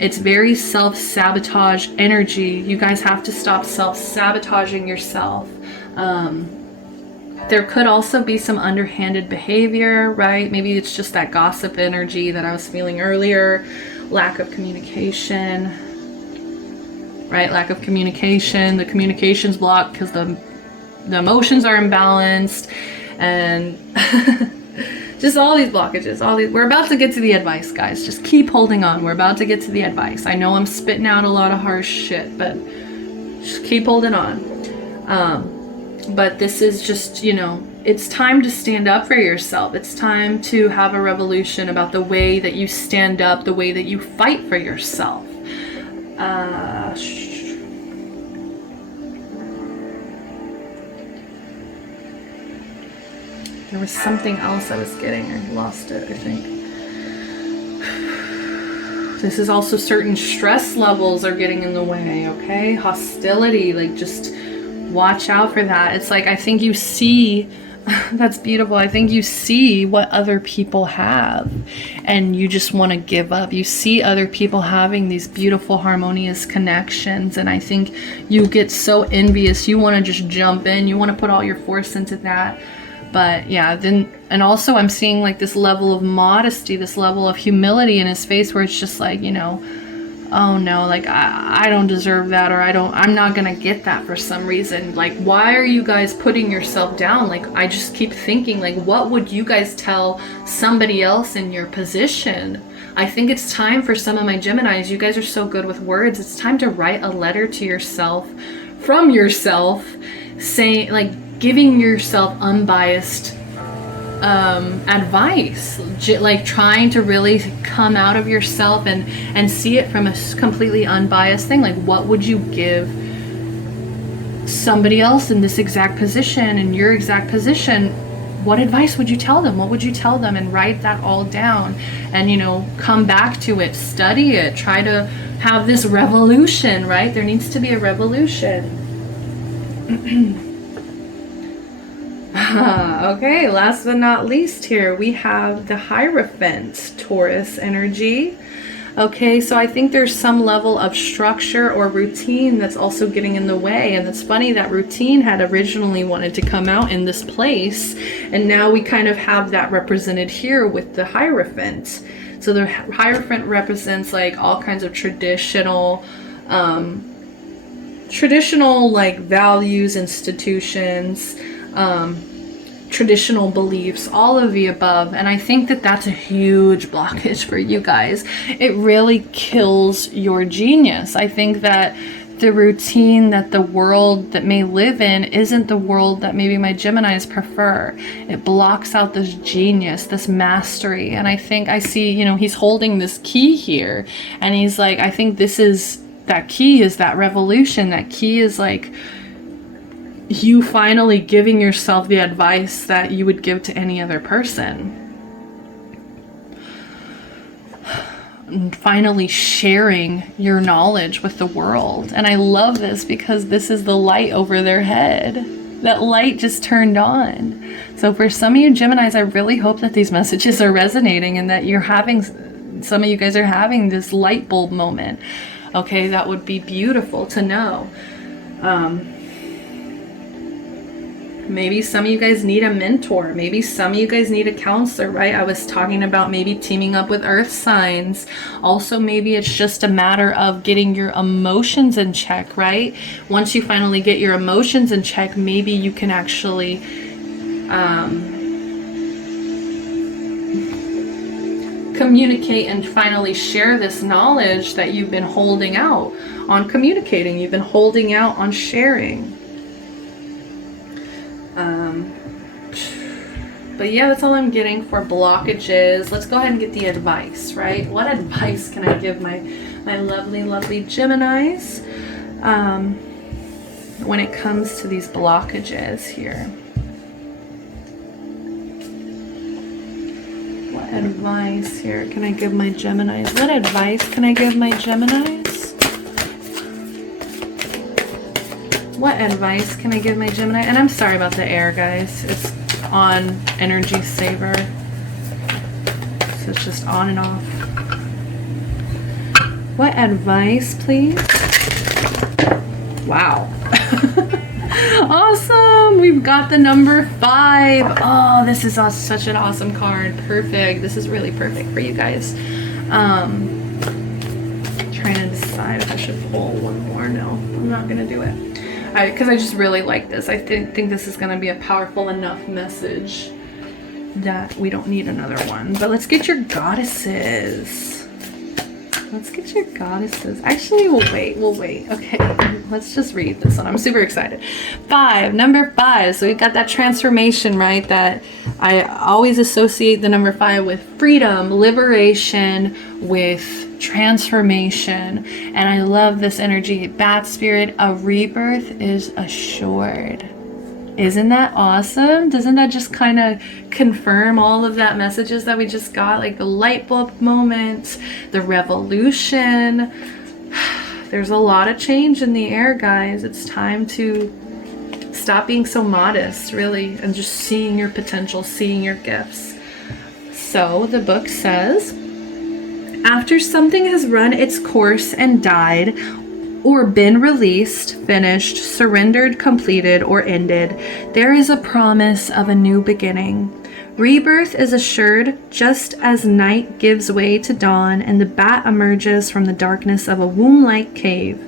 It's very self-sabotage energy. You guys have to stop self-sabotaging yourself. There could also be some underhanded behavior, right? Maybe it's just that gossip energy that I was feeling earlier. Lack of communication, right? Lack of communication. The communication's blocked because the emotions are imbalanced, and just all these blockages, we're about to get to the advice, guys. Just keep holding on. We're about to get to the advice. I know I'm spitting out a lot of harsh shit, but just keep holding on. But this is just, you know, it's time to stand up for yourself. It's time to have a revolution about the way that you stand up, the way that you fight for yourself. There was something else I was getting. I lost it, I think. This is also certain stress levels are getting in the way, okay? Hostility, like just watch out for that. It's like, I think you see, that's beautiful. I think you see what other people have and you just want to give up. You see other people having these beautiful, harmonious connections. And I think you get so envious. You want to just jump in. You want to put all your force into that. But yeah, then, and also I'm seeing like this level of modesty, this level of humility in his face where it's just like, you know, oh no, like I don't deserve that, or I'm not gonna get that for some reason. Like, why are you guys putting yourself down? Like, I just keep thinking, like, what would you guys tell somebody else in your position? I think it's time for some of my Geminis, you guys are so good with words, it's time to write a letter to yourself, from yourself, saying, like, giving yourself unbiased advice, like trying to really come out of yourself and see it from a completely unbiased thing. Like, what would you give somebody else in this exact position, in your exact position? What advice would you tell them? What would you tell them? And write that all down and, you know, come back to it, study it, try to have this revolution, right? There needs to be a revolution. Okay, last but not least here, we have the Hierophant, Taurus energy. Okay, so I think there's some level of structure or routine that's also getting in the way. And it's funny that routine had originally wanted to come out in this place. And now we kind of have that represented here with the Hierophant. So the Hierophant represents like all kinds of traditional like values, institutions, traditional beliefs, all of the above. And I think that that's a huge blockage for you guys. It really kills your genius. I think that the routine that the world that may live in isn't the world that maybe my Geminis prefer. It blocks out this genius, this mastery. And I think I see, you know, he's holding this key here and he's like, I think this is, that key is that revolution. That key is like you finally giving yourself the advice that you would give to any other person. And finally sharing your knowledge with the world. And I love this because this is the light over their head. That light just turned on. So for some of you Geminis, I really hope that these messages are resonating and that you're having, some of you guys are having this light bulb moment. Okay, that would be beautiful to know. Maybe some of you guys need a mentor. Maybe some of you guys need a counselor, right? I was talking about maybe teaming up with earth signs. Also, maybe it's just a matter of getting your emotions in check, right? Once you finally get your emotions in check, maybe you can actually communicate and finally share this knowledge that you've been holding out on communicating. You've been holding out on sharing. But yeah, that's all I'm getting for blockages. Let's go ahead and get the advice, right? What advice can I give my lovely, lovely Geminis when it comes to these blockages here? What advice here can I give my Geminis? What advice can I give my Geminis? What advice can I give my Gemini? And I'm sorry about the air, guys. It's on energy saver, so it's just on and off. What advice, please? Wow. Awesome, we've got the number 5. Oh, this is such an awesome card. Perfect. This is really perfect for you guys. Trying to decide if I should pull one more. No, I'm not gonna do it. Because I just really like this. I think this is going to be a powerful enough message that we don't need another one. But let's get your goddesses. Let's get your goddesses. Actually, we'll wait. Okay, let's just read this one. I'm super excited. 5, number 5. So we've got that transformation, right? That I always associate the number 5 with freedom, liberation, with transformation. And I love this energy. Bat spirit, a rebirth is assured. Isn't that awesome? Doesn't that just kind of confirm all of that messages that we just got? Like the light bulb moment, the revolution. There's a lot of change in the air, guys. It's time to stop being so modest, really, and just seeing your potential, seeing your gifts. So the book says, after something has run its course and died, or been released, finished, surrendered, completed, or ended, there is a promise of a new beginning. Rebirth is assured just as night gives way to dawn and the bat emerges from the darkness of a womb-like cave.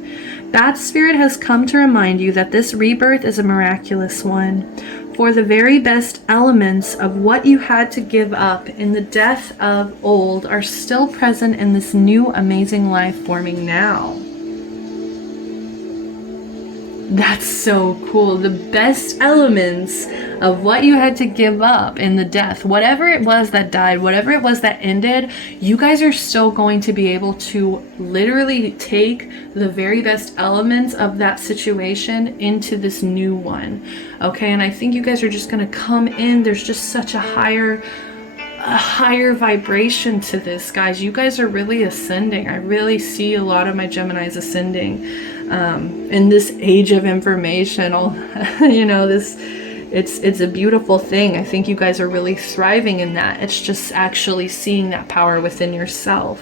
Bat Spirit has come to remind you that this rebirth is a miraculous one. For the very best elements of what you had to give up in the death of old are still present in this new amazing life forming now. That's so cool. The best elements of what you had to give up in the death, whatever it was that died, whatever it was that ended, you guys are still going to be able to literally take the very best elements of that situation into this new one. Okay, and I think you guys are just going to come in. There's just such a higher vibration to this, guys. You guys are really ascending. I really see a lot of my Geminis ascending in this age of information. It's a beautiful thing. I think you guys are really thriving in that. It's just actually seeing that power within yourself.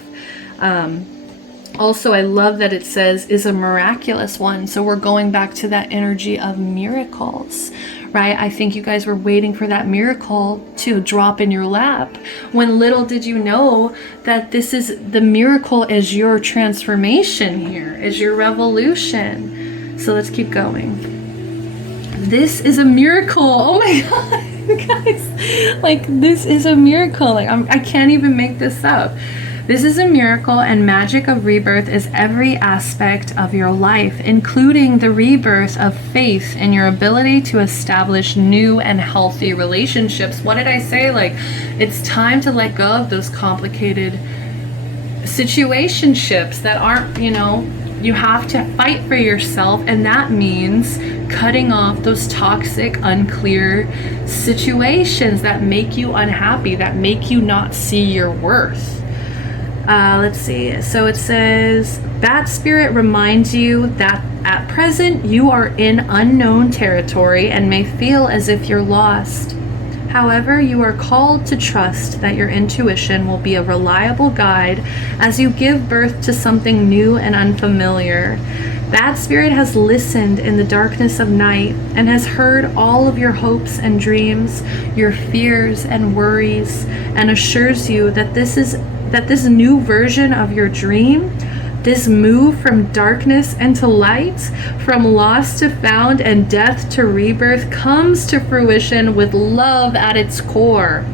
Also, I love that it says is a miraculous one. So we're going back to that energy of miracles, right? I think you guys were waiting for that miracle to drop in your lap, when little did you know that this is the miracle, is your transformation here, is your revolution. So let's keep going. This is a miracle. Oh my God, guys, like this is a miracle. Like I can't even make this up. This is a miracle, and magic of rebirth is every aspect of your life, including the rebirth of faith in your ability to establish new and healthy relationships. What did I say? Like, it's time to let go of those complicated situationships that aren't, you have to fight for yourself, and that means cutting off those toxic, unclear situations that make you unhappy, that make you not see your worth. Let's see. So it says, Bat Spirit reminds you that at present you are in unknown territory and may feel as if you're lost. However, you are called to trust that your intuition will be a reliable guide as you give birth to something new and unfamiliar. That spirit has listened in the darkness of night and has heard all of your hopes and dreams, your fears and worries, and assures you that this new version of your dream, this move from darkness into light, from lost to found and death to rebirth, comes to fruition with love at its core.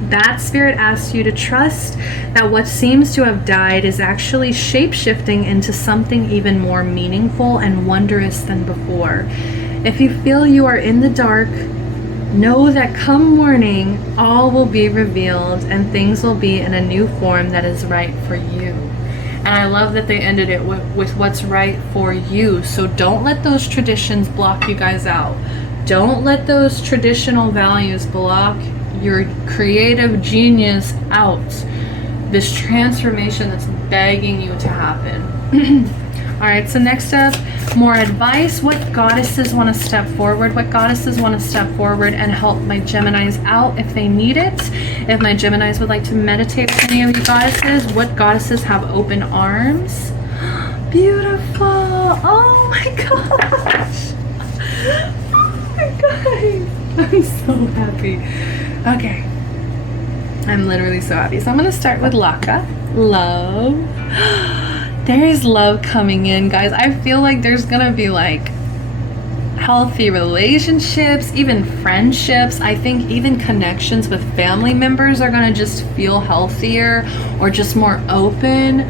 That spirit asks you to trust that what seems to have died is actually shape-shifting into something even more meaningful and wondrous than before. If you feel you are in the dark, know that come morning, all will be revealed and things will be in a new form that is right for you. And I love that they ended it with what's right for you. So don't let those traditions block you guys out. Don't let those traditional values block your creative genius out. This transformation that's begging you to happen. All right, so next up, more advice. What goddesses want to step forward? What goddesses want to step forward and help my Geminis out if they need it? If my Geminis would like to meditate with any of you goddesses, what goddesses have open arms? Beautiful. Oh my gosh. Oh my gosh. I'm so happy. Okay. I'm literally so happy. So I'm going to start with Laka. Love. There is love coming in, guys. I feel like there's going to be like healthy relationships, even friendships. I think even connections with family members are going to just feel healthier or just more open.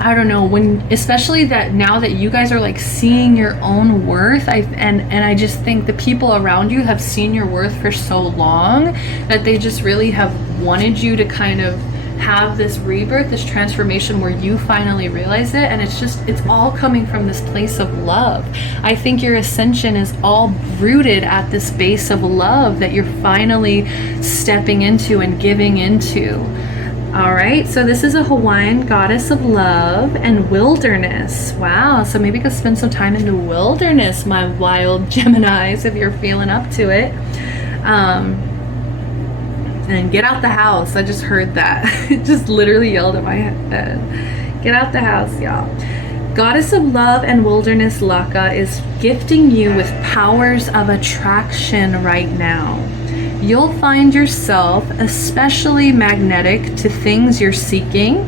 I don't know, when, especially that now that you guys are like seeing your own worth, and I just think the people around you have seen your worth for so long that they just really have wanted you to kind of have this rebirth, this transformation where you finally realize it. And it's all coming from this place of love. I think your ascension is all rooted at this base of love that you're finally stepping into and giving into. All right, so this is a Hawaiian goddess of love and wilderness. Wow, so maybe go spend some time in the wilderness, my wild Geminis, if you're feeling up to it. And get out the house. I just heard that. It just literally yelled at my head. Get out the house, y'all. Goddess of love and wilderness Laka is gifting you with powers of attraction right now. You'll find yourself especially magnetic to things you're seeking,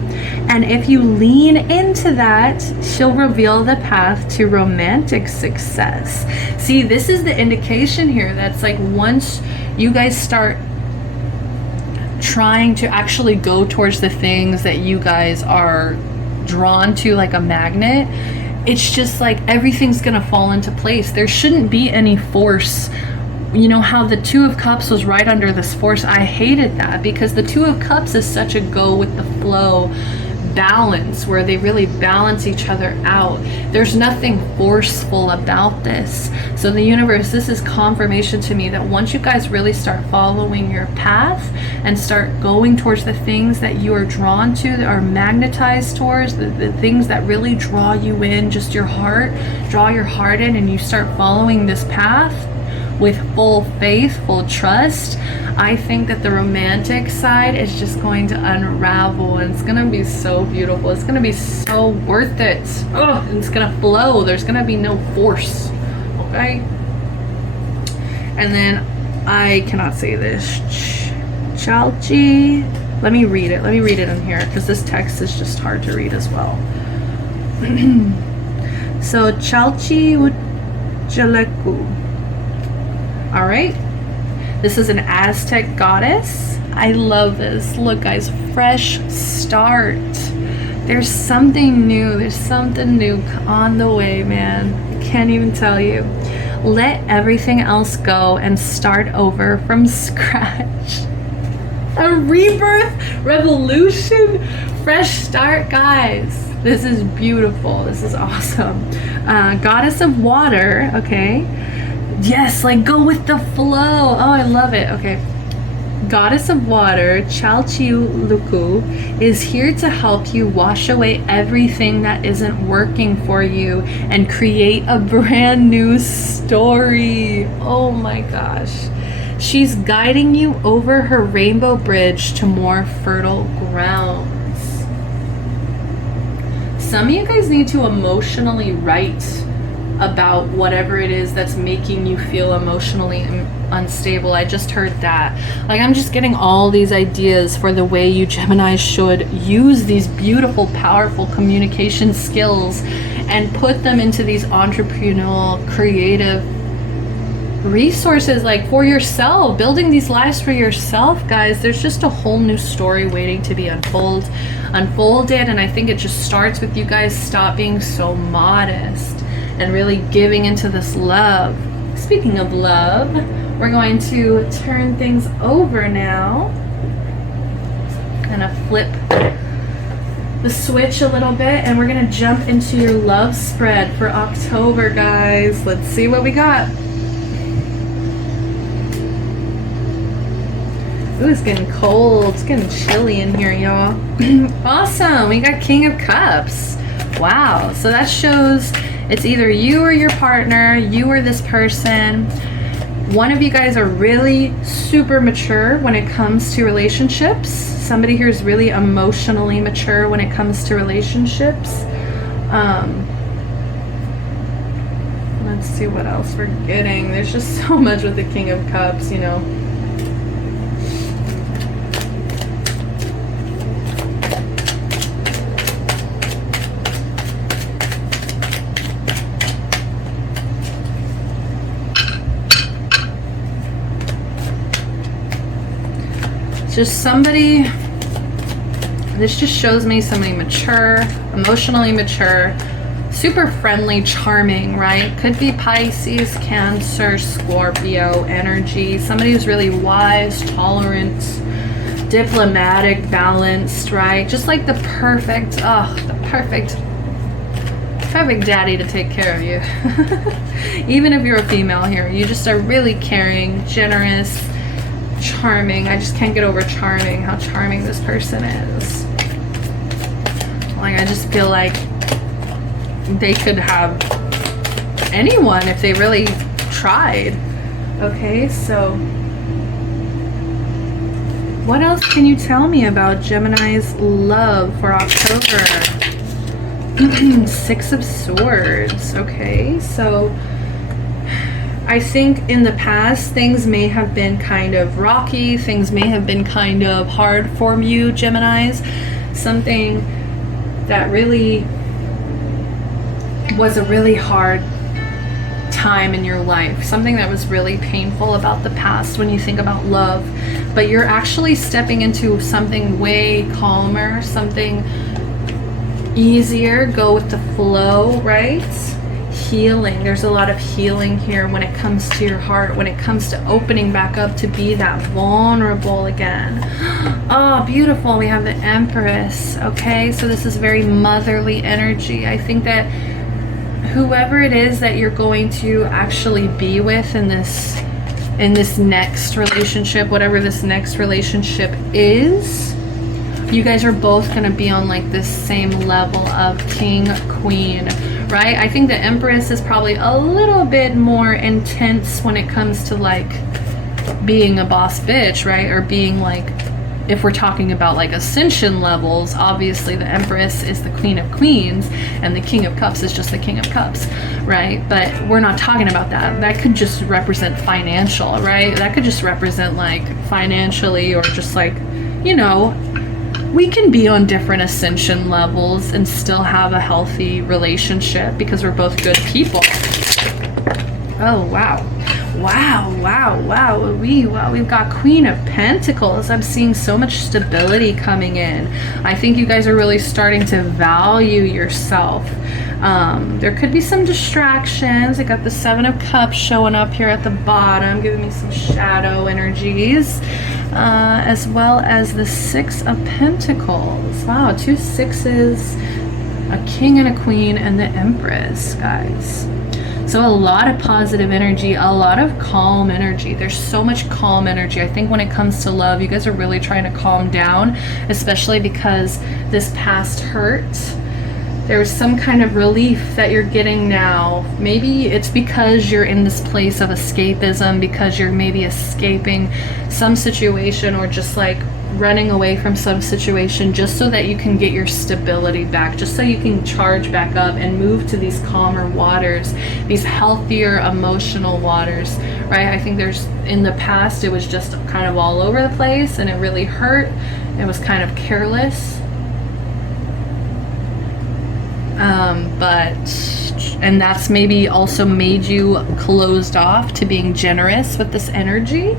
and if you lean into that, she'll reveal the path to romantic success. See, this is the indication here that's like once you guys start trying to actually go towards the things that you guys are drawn to like a magnet, it's just like everything's gonna fall into place. There shouldn't be any force. You know how the Two of Cups was right under this force? I hated that because the Two of Cups is such a go with the flow balance where they really balance each other out. There's nothing forceful about this. So the universe, this is confirmation to me that once you guys really start following your path and start going towards the things that you are drawn to, that are magnetized towards, the things that really draw you in, just your heart, draw your heart in, and you start following this path with full faith, full trust, I think that the romantic side is just going to unravel, and it's gonna be so beautiful. It's gonna be so worth it. Oh, and it's gonna flow. There's gonna be no force. Okay. And then I cannot say this. Chalchi. Let me read it. Let me read it in here because this text is just hard to read as well. So Chalchi Jaleku. All right, this is an Aztec goddess. I love this. Look, guys, fresh start. There's something new. There's something new on the way, man. I can't even tell you. Let everything else go and start over from scratch. A rebirth, revolution, fresh start, guys. This is beautiful. This is awesome. Goddess of water, okay. Yes, like go with the flow. Oh, I love it. Okay. Goddess of water, Chalchiuluku, is here to help you wash away everything that isn't working for you and create a brand new story. Oh my gosh. She's guiding you over her rainbow bridge to more fertile grounds. Some of you guys need to emotionally write about whatever it is that's making you feel emotionally unstable. I just heard that. Like, I'm just getting all these ideas for the way you Geminis should use these beautiful, powerful communication skills and put them into these entrepreneurial, creative resources, like for yourself, building these lives for yourself, guys. There's just a whole new story waiting to be unfolded, and I think it just starts with you guys stop being so modest and really giving into this love. Speaking of love, we're going to turn things over now. Kind of flip the switch a little bit, and we're gonna jump into your love spread for October, guys. Let's see what we got. Ooh, it's getting cold. It's getting chilly in here, y'all. Awesome. We got King of Cups. Wow. So that shows it's either you or your partner, you or this person. One of you guys are really super mature when it comes to relationships. Somebody here is really emotionally mature when it comes to relationships. Let's see what else we're getting. There's just so much with the King of Cups, you know. Just somebody, this just shows me somebody mature, emotionally mature, super friendly, charming, right? Could be Pisces, Cancer, Scorpio energy. Somebody who's really wise, tolerant, diplomatic, balanced, right? Just like the perfect, perfect daddy to take care of you. Even if you're a female here, you just are really caring, generous, charming. I just can't get over charming, how charming this person is. Like, I just feel like they could have anyone if they really tried. Okay, so what else can you tell me about Gemini's love for October? Six of Swords. Okay, so I think in the past things may have been kind of rocky, things may have been kind of hard for you, Geminis. Something that really was a really hard time in your life, something that was really painful about the past when you think about love, but you're actually stepping into something way calmer, something easier, go with the flow, right? Healing. There's a lot of healing here when it comes to your heart, when it comes to opening back up to be that vulnerable again. Oh, beautiful. We have the Empress. Okay, so this is very motherly energy. I think that whoever it is that you're going to actually be with in this next relationship, whatever this next relationship is, you guys are both going to be on like this same level of king, queen, right? I think the Empress is probably a little bit more intense when it comes to like being a boss bitch, right? Or being like, if we're talking about like ascension levels, obviously the Empress is the Queen of Queens and the King of Cups is just the King of Cups, right? But we're not talking about that. That could just represent financial, right? That could just represent like financially, or just like, you know, we can be on different ascension levels and still have a healthy relationship because we're both good people. Oh, wow. Wow. We've got Queen of Pentacles. I'm seeing so much stability coming in. I think you guys are really starting to value yourself. There could be some distractions. I got the Seven of Cups showing up here at the bottom, giving me some shadow energies, as well as the Six of Pentacles. Wow, two sixes, a king and a queen, and the Empress, guys. So a lot of positive energy, a lot of calm energy. There's so much calm energy. I think when it comes to love, you guys are really trying to calm down, especially because this past hurt, there's some kind of relief that you're getting now. Maybe it's because you're in this place of escapism, because you're maybe escaping some situation, or just like running away from some situation just so that you can get your stability back, just so you can charge back up and move to these calmer waters, these healthier emotional waters, right? I think there's, in the past, it was just kind of all over the place and it really hurt. It was kind of careless. And that's maybe also made you closed off to being generous with this energy.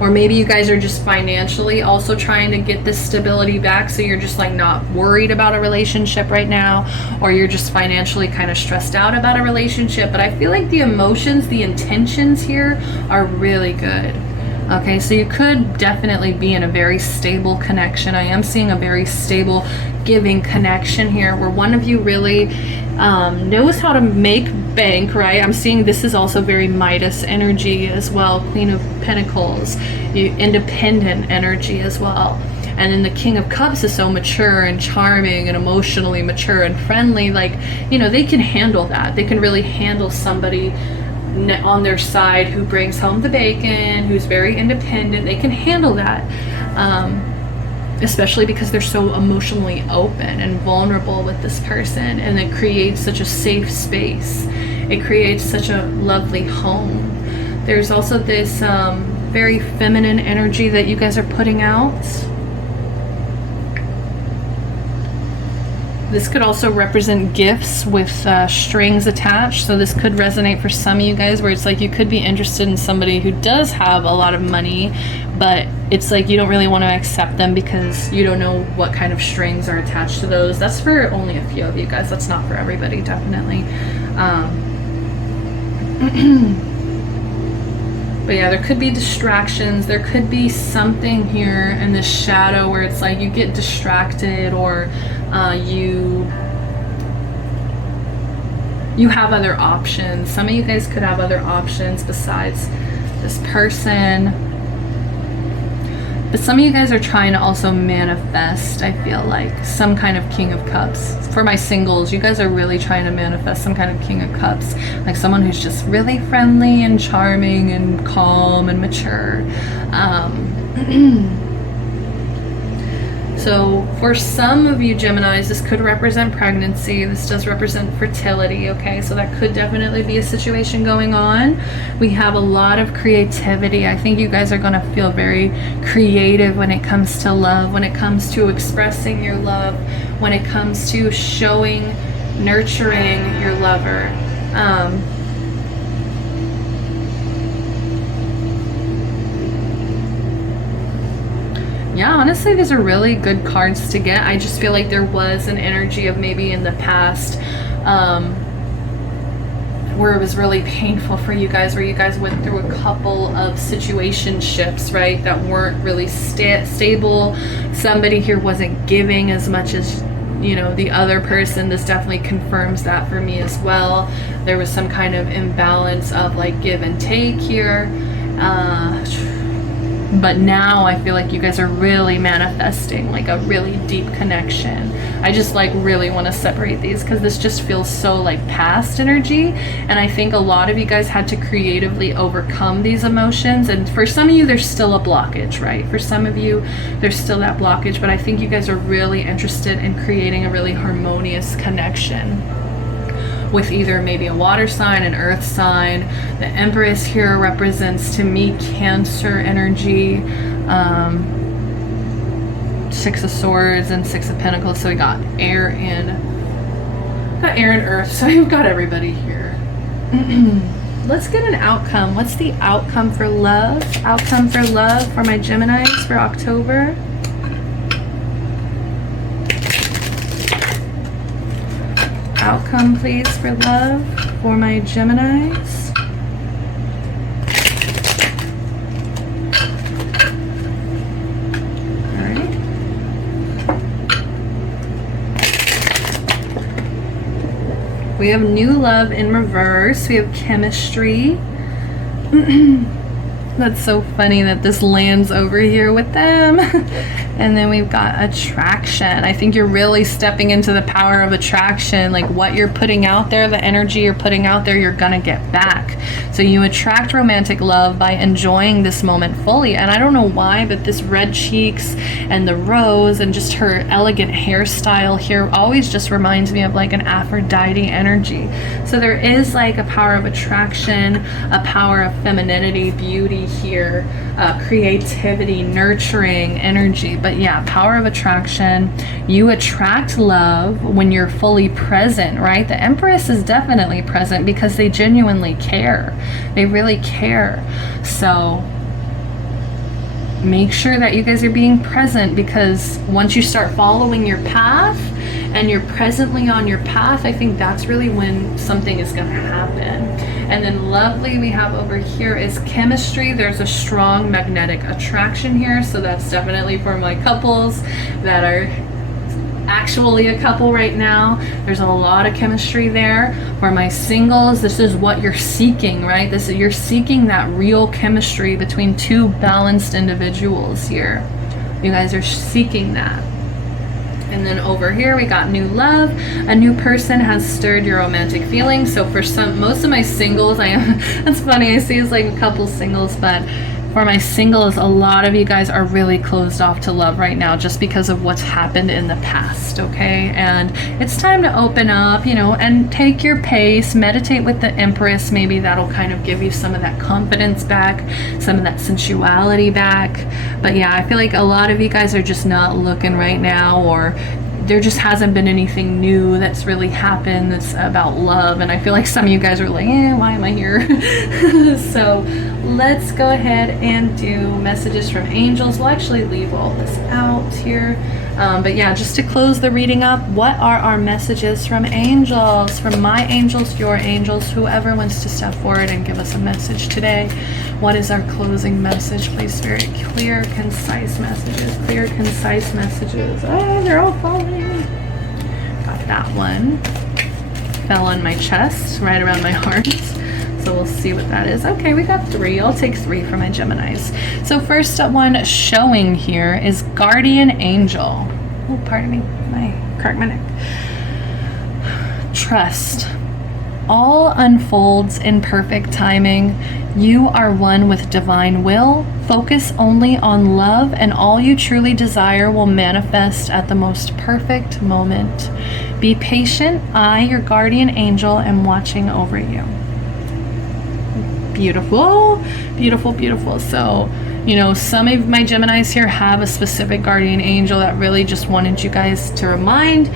Or maybe you guys are just financially also trying to get this stability back, so you're just like not worried about a relationship right now, or you're just financially kind of stressed out about a relationship. But I feel like the emotions, the intentions here are really good. Okay, so you could definitely be in a very stable connection. I am seeing a very stable giving connection here where one of you really knows how to make bank, right? I'm seeing this is also very Midas energy as well, Queen of Pentacles, independent energy as well. And then the King of Cups is so mature and charming and emotionally mature and friendly. Like, you know, they can handle that. They can really handle somebody on their side who brings home the bacon, who's very independent. They can handle that, especially because they're so emotionally open and vulnerable with this person, and it creates such a safe space. It creates such a lovely home. There's also this very feminine energy that you guys are putting out. This could also represent gifts with strings attached. So this could resonate for some of you guys, where it's like you could be interested in somebody who does have a lot of money, but it's like you don't really want to accept them because you don't know what kind of strings are attached to those. That's for only a few of you guys. That's not for everybody, definitely. But yeah, there could be distractions. There could be something here in the shadow where it's like you get distracted, or you have other options. Some of you guys could have other options besides this person. But some of you guys are trying to also manifest, I feel like, some kind of King of Cups. For my singles, you guys are really trying to manifest some kind of King of Cups. Like someone who's just really friendly and charming and calm and mature. So for some of you Geminis, this could represent pregnancy. This does represent fertility, okay? So that could definitely be a situation going on. We have a lot of creativity. I think you guys are going to feel very creative when it comes to love, when it comes to expressing your love, when it comes to showing, nurturing your lover. Yeah, honestly, these are really good cards to get. I just feel like there was an energy of maybe in the past where it was really painful for you guys, where you guys went through a couple of situationships, right, that weren't really stable. Somebody here wasn't giving as much as, you know, the other person. This definitely confirms that for me as well. There was some kind of imbalance of like give and take here. But now I feel like you guys are really manifesting like a really deep connection. I just like really want to separate these because this just feels so like past energy. And I think a lot of you guys had to creatively overcome these emotions. And for some of you, there's still a blockage, right? For some of you, there's still that blockage. But I think you guys are really interested in creating a really harmonious connection with either maybe a water sign, an earth sign. The Empress here represents to me Cancer energy, Six of Swords and Six of Pentacles. So we got air and earth. So we've got everybody here. Let's get an outcome. What's the outcome for love? Outcome for love for my Geminis for October. Outcome, please, for love for my Geminis. All right. We have new love in reverse. We have chemistry. That's so funny that this lands over here with them. And then we've got attraction. I think you're really stepping into the power of attraction. Like what you're putting out there, the energy you're putting out there, you're gonna get back. So you attract romantic love by enjoying this moment fully. And I don't know why, but this red cheeks and the rose and just her elegant hairstyle here always just reminds me of like an Aphrodite energy. So there is like a power of attraction, a power of femininity, beauty here, creativity, nurturing energy. But yeah, power of attraction. You attract love when you're fully present, right? The Empress is definitely present because they genuinely care. They really care. So make sure that you guys are being present, because once you start following your path and you're presently on your path, I think that's really when something is going to happen. And then lovely we have over here is chemistry. There's a strong magnetic attraction here, so that's definitely for my couples that are actually a couple right now. There's a lot of chemistry there. For my singles, this is what you're seeking, right? This is, you're seeking that real chemistry between two balanced individuals here. You guys are seeking that. And then over here we got new love. A new person has stirred your romantic feelings. So for most of my singles, that's funny, I see it's like a couple singles, but for my singles, a lot of you guys are really closed off to love right now just because of what's happened in the past, okay? And it's time to open up, you know, and take your pace, meditate with the Empress. Maybe that'll kind of give you some of that confidence back, some of that sensuality back. But yeah, I feel like a lot of you guys are just not looking right now, or there just hasn't been anything new that's really happened that's about love. And I feel like some of you guys are like, why am I here? So let's go ahead and do messages from angels. We'll actually leave all this out here. But yeah, just to close the reading up, what are our messages from angels? From my angels, your angels, whoever wants to step forward and give us a message today. What is our closing message? Please, very clear, concise messages. Clear, concise messages. Oh, they're all falling. Got that one. Fell on my chest, right around my heart. So we'll see what that is. Okay, we got 3. I'll take 3 for my Geminis. So first one showing here is Guardian Angel. Oh, pardon me. I cracked my neck. Trust. All unfolds in perfect timing. You are one with divine will. Focus only on love, and all you truly desire will manifest at the most perfect moment. Be patient. I, your guardian angel, am watching over you. Beautiful, beautiful, beautiful. So, you know, some of my Geminis here have a specific guardian angel that really just wanted you guys to remind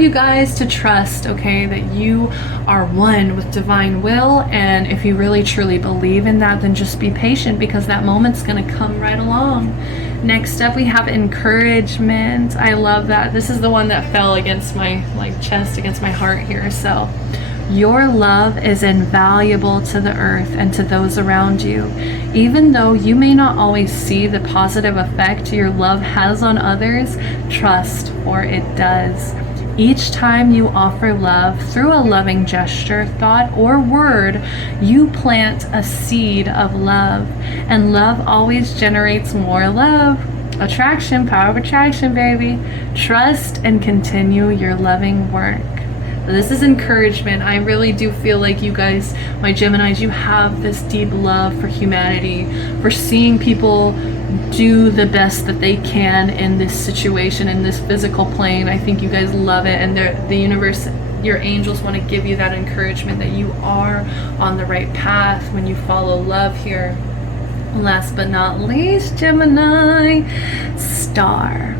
you guys to trust, okay, that you are one with divine will. And if you really truly believe in that, then just be patient, because that moment's going to come right along. Next up, we have encouragement. I love that. This is the one that fell against my chest, against my heart here. So your love is invaluable to the earth and to those around you. Even though you may not always see the positive effect your love has on others, trust, for it does. Each time you offer love through a loving gesture, thought, or word, you plant a seed of love. And love always generates more love. Attraction, power of attraction, baby. Trust and continue your loving work. This is encouragement. I really do feel like you guys, my Geminis, you have this deep love for humanity, for seeing people do the best that they can in this situation, in this physical plane. I think you guys love it, and the universe, your angels want to give you that encouragement that you are on the right path when you follow love here. Last but not least, Gemini, Star.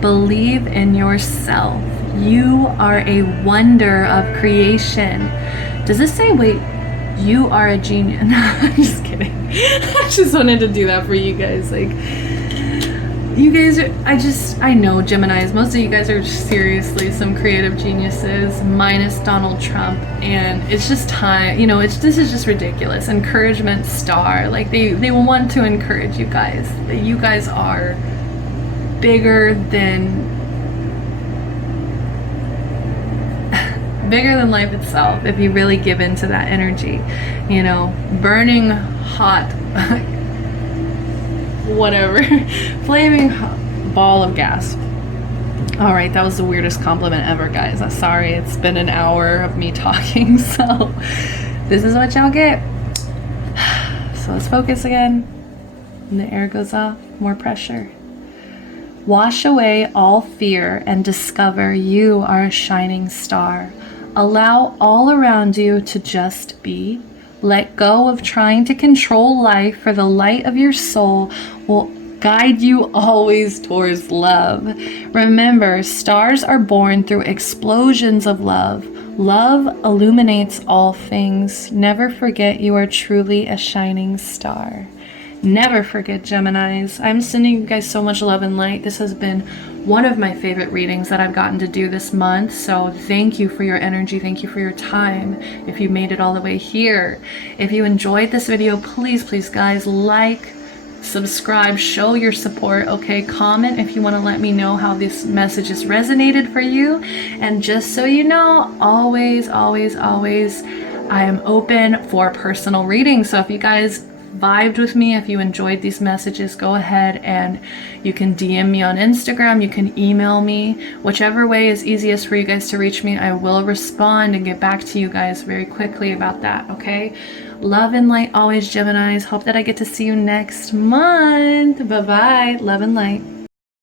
Believe in yourself. You are a wonder of creation. Does this say, wait, you are a genius? No, I'm just kidding. I just wanted to do that for you guys. Like, you guys are, I know Geminis, most of you guys are seriously some creative geniuses, minus Donald Trump. And it's just time, you know, this is just ridiculous. Encouragement, Star. Like, they want to encourage you guys. That you guys are bigger than life itself if you really give into that energy, you know, burning hot whatever, flaming hot, ball of gas. All right, that was the weirdest compliment ever, guys. I'm sorry, it's been an hour of me talking, so this is what y'all get. So let's focus again. And the air goes off, more pressure. Wash away all fear and discover you are a shining star. Allow all around you to just be. Let go of trying to control life, for the light of your soul will guide you always towards love. Remember, stars are born through explosions of love. Love illuminates all things. Never forget you are truly a shining star. Never forget, Geminis. I'm sending you guys so much love and light. This has been one of my favorite readings that I've gotten to do this month. So thank you for your energy. Thank you for your time. If you made it all the way here. If you enjoyed this video, please, guys, like, subscribe, show your support, okay? Comment if you want to let me know how this message has resonated for you. And just so you know, always, I am open for personal readings. So if you guys vibed with me, if you enjoyed these messages, go ahead and you can DM me on Instagram, you can email me, whichever way is easiest for you guys to reach me. I will respond and get back to you guys very quickly about that, okay? Love and light always, Geminis. Hope that I get to see you next month. Bye-bye. Love and light.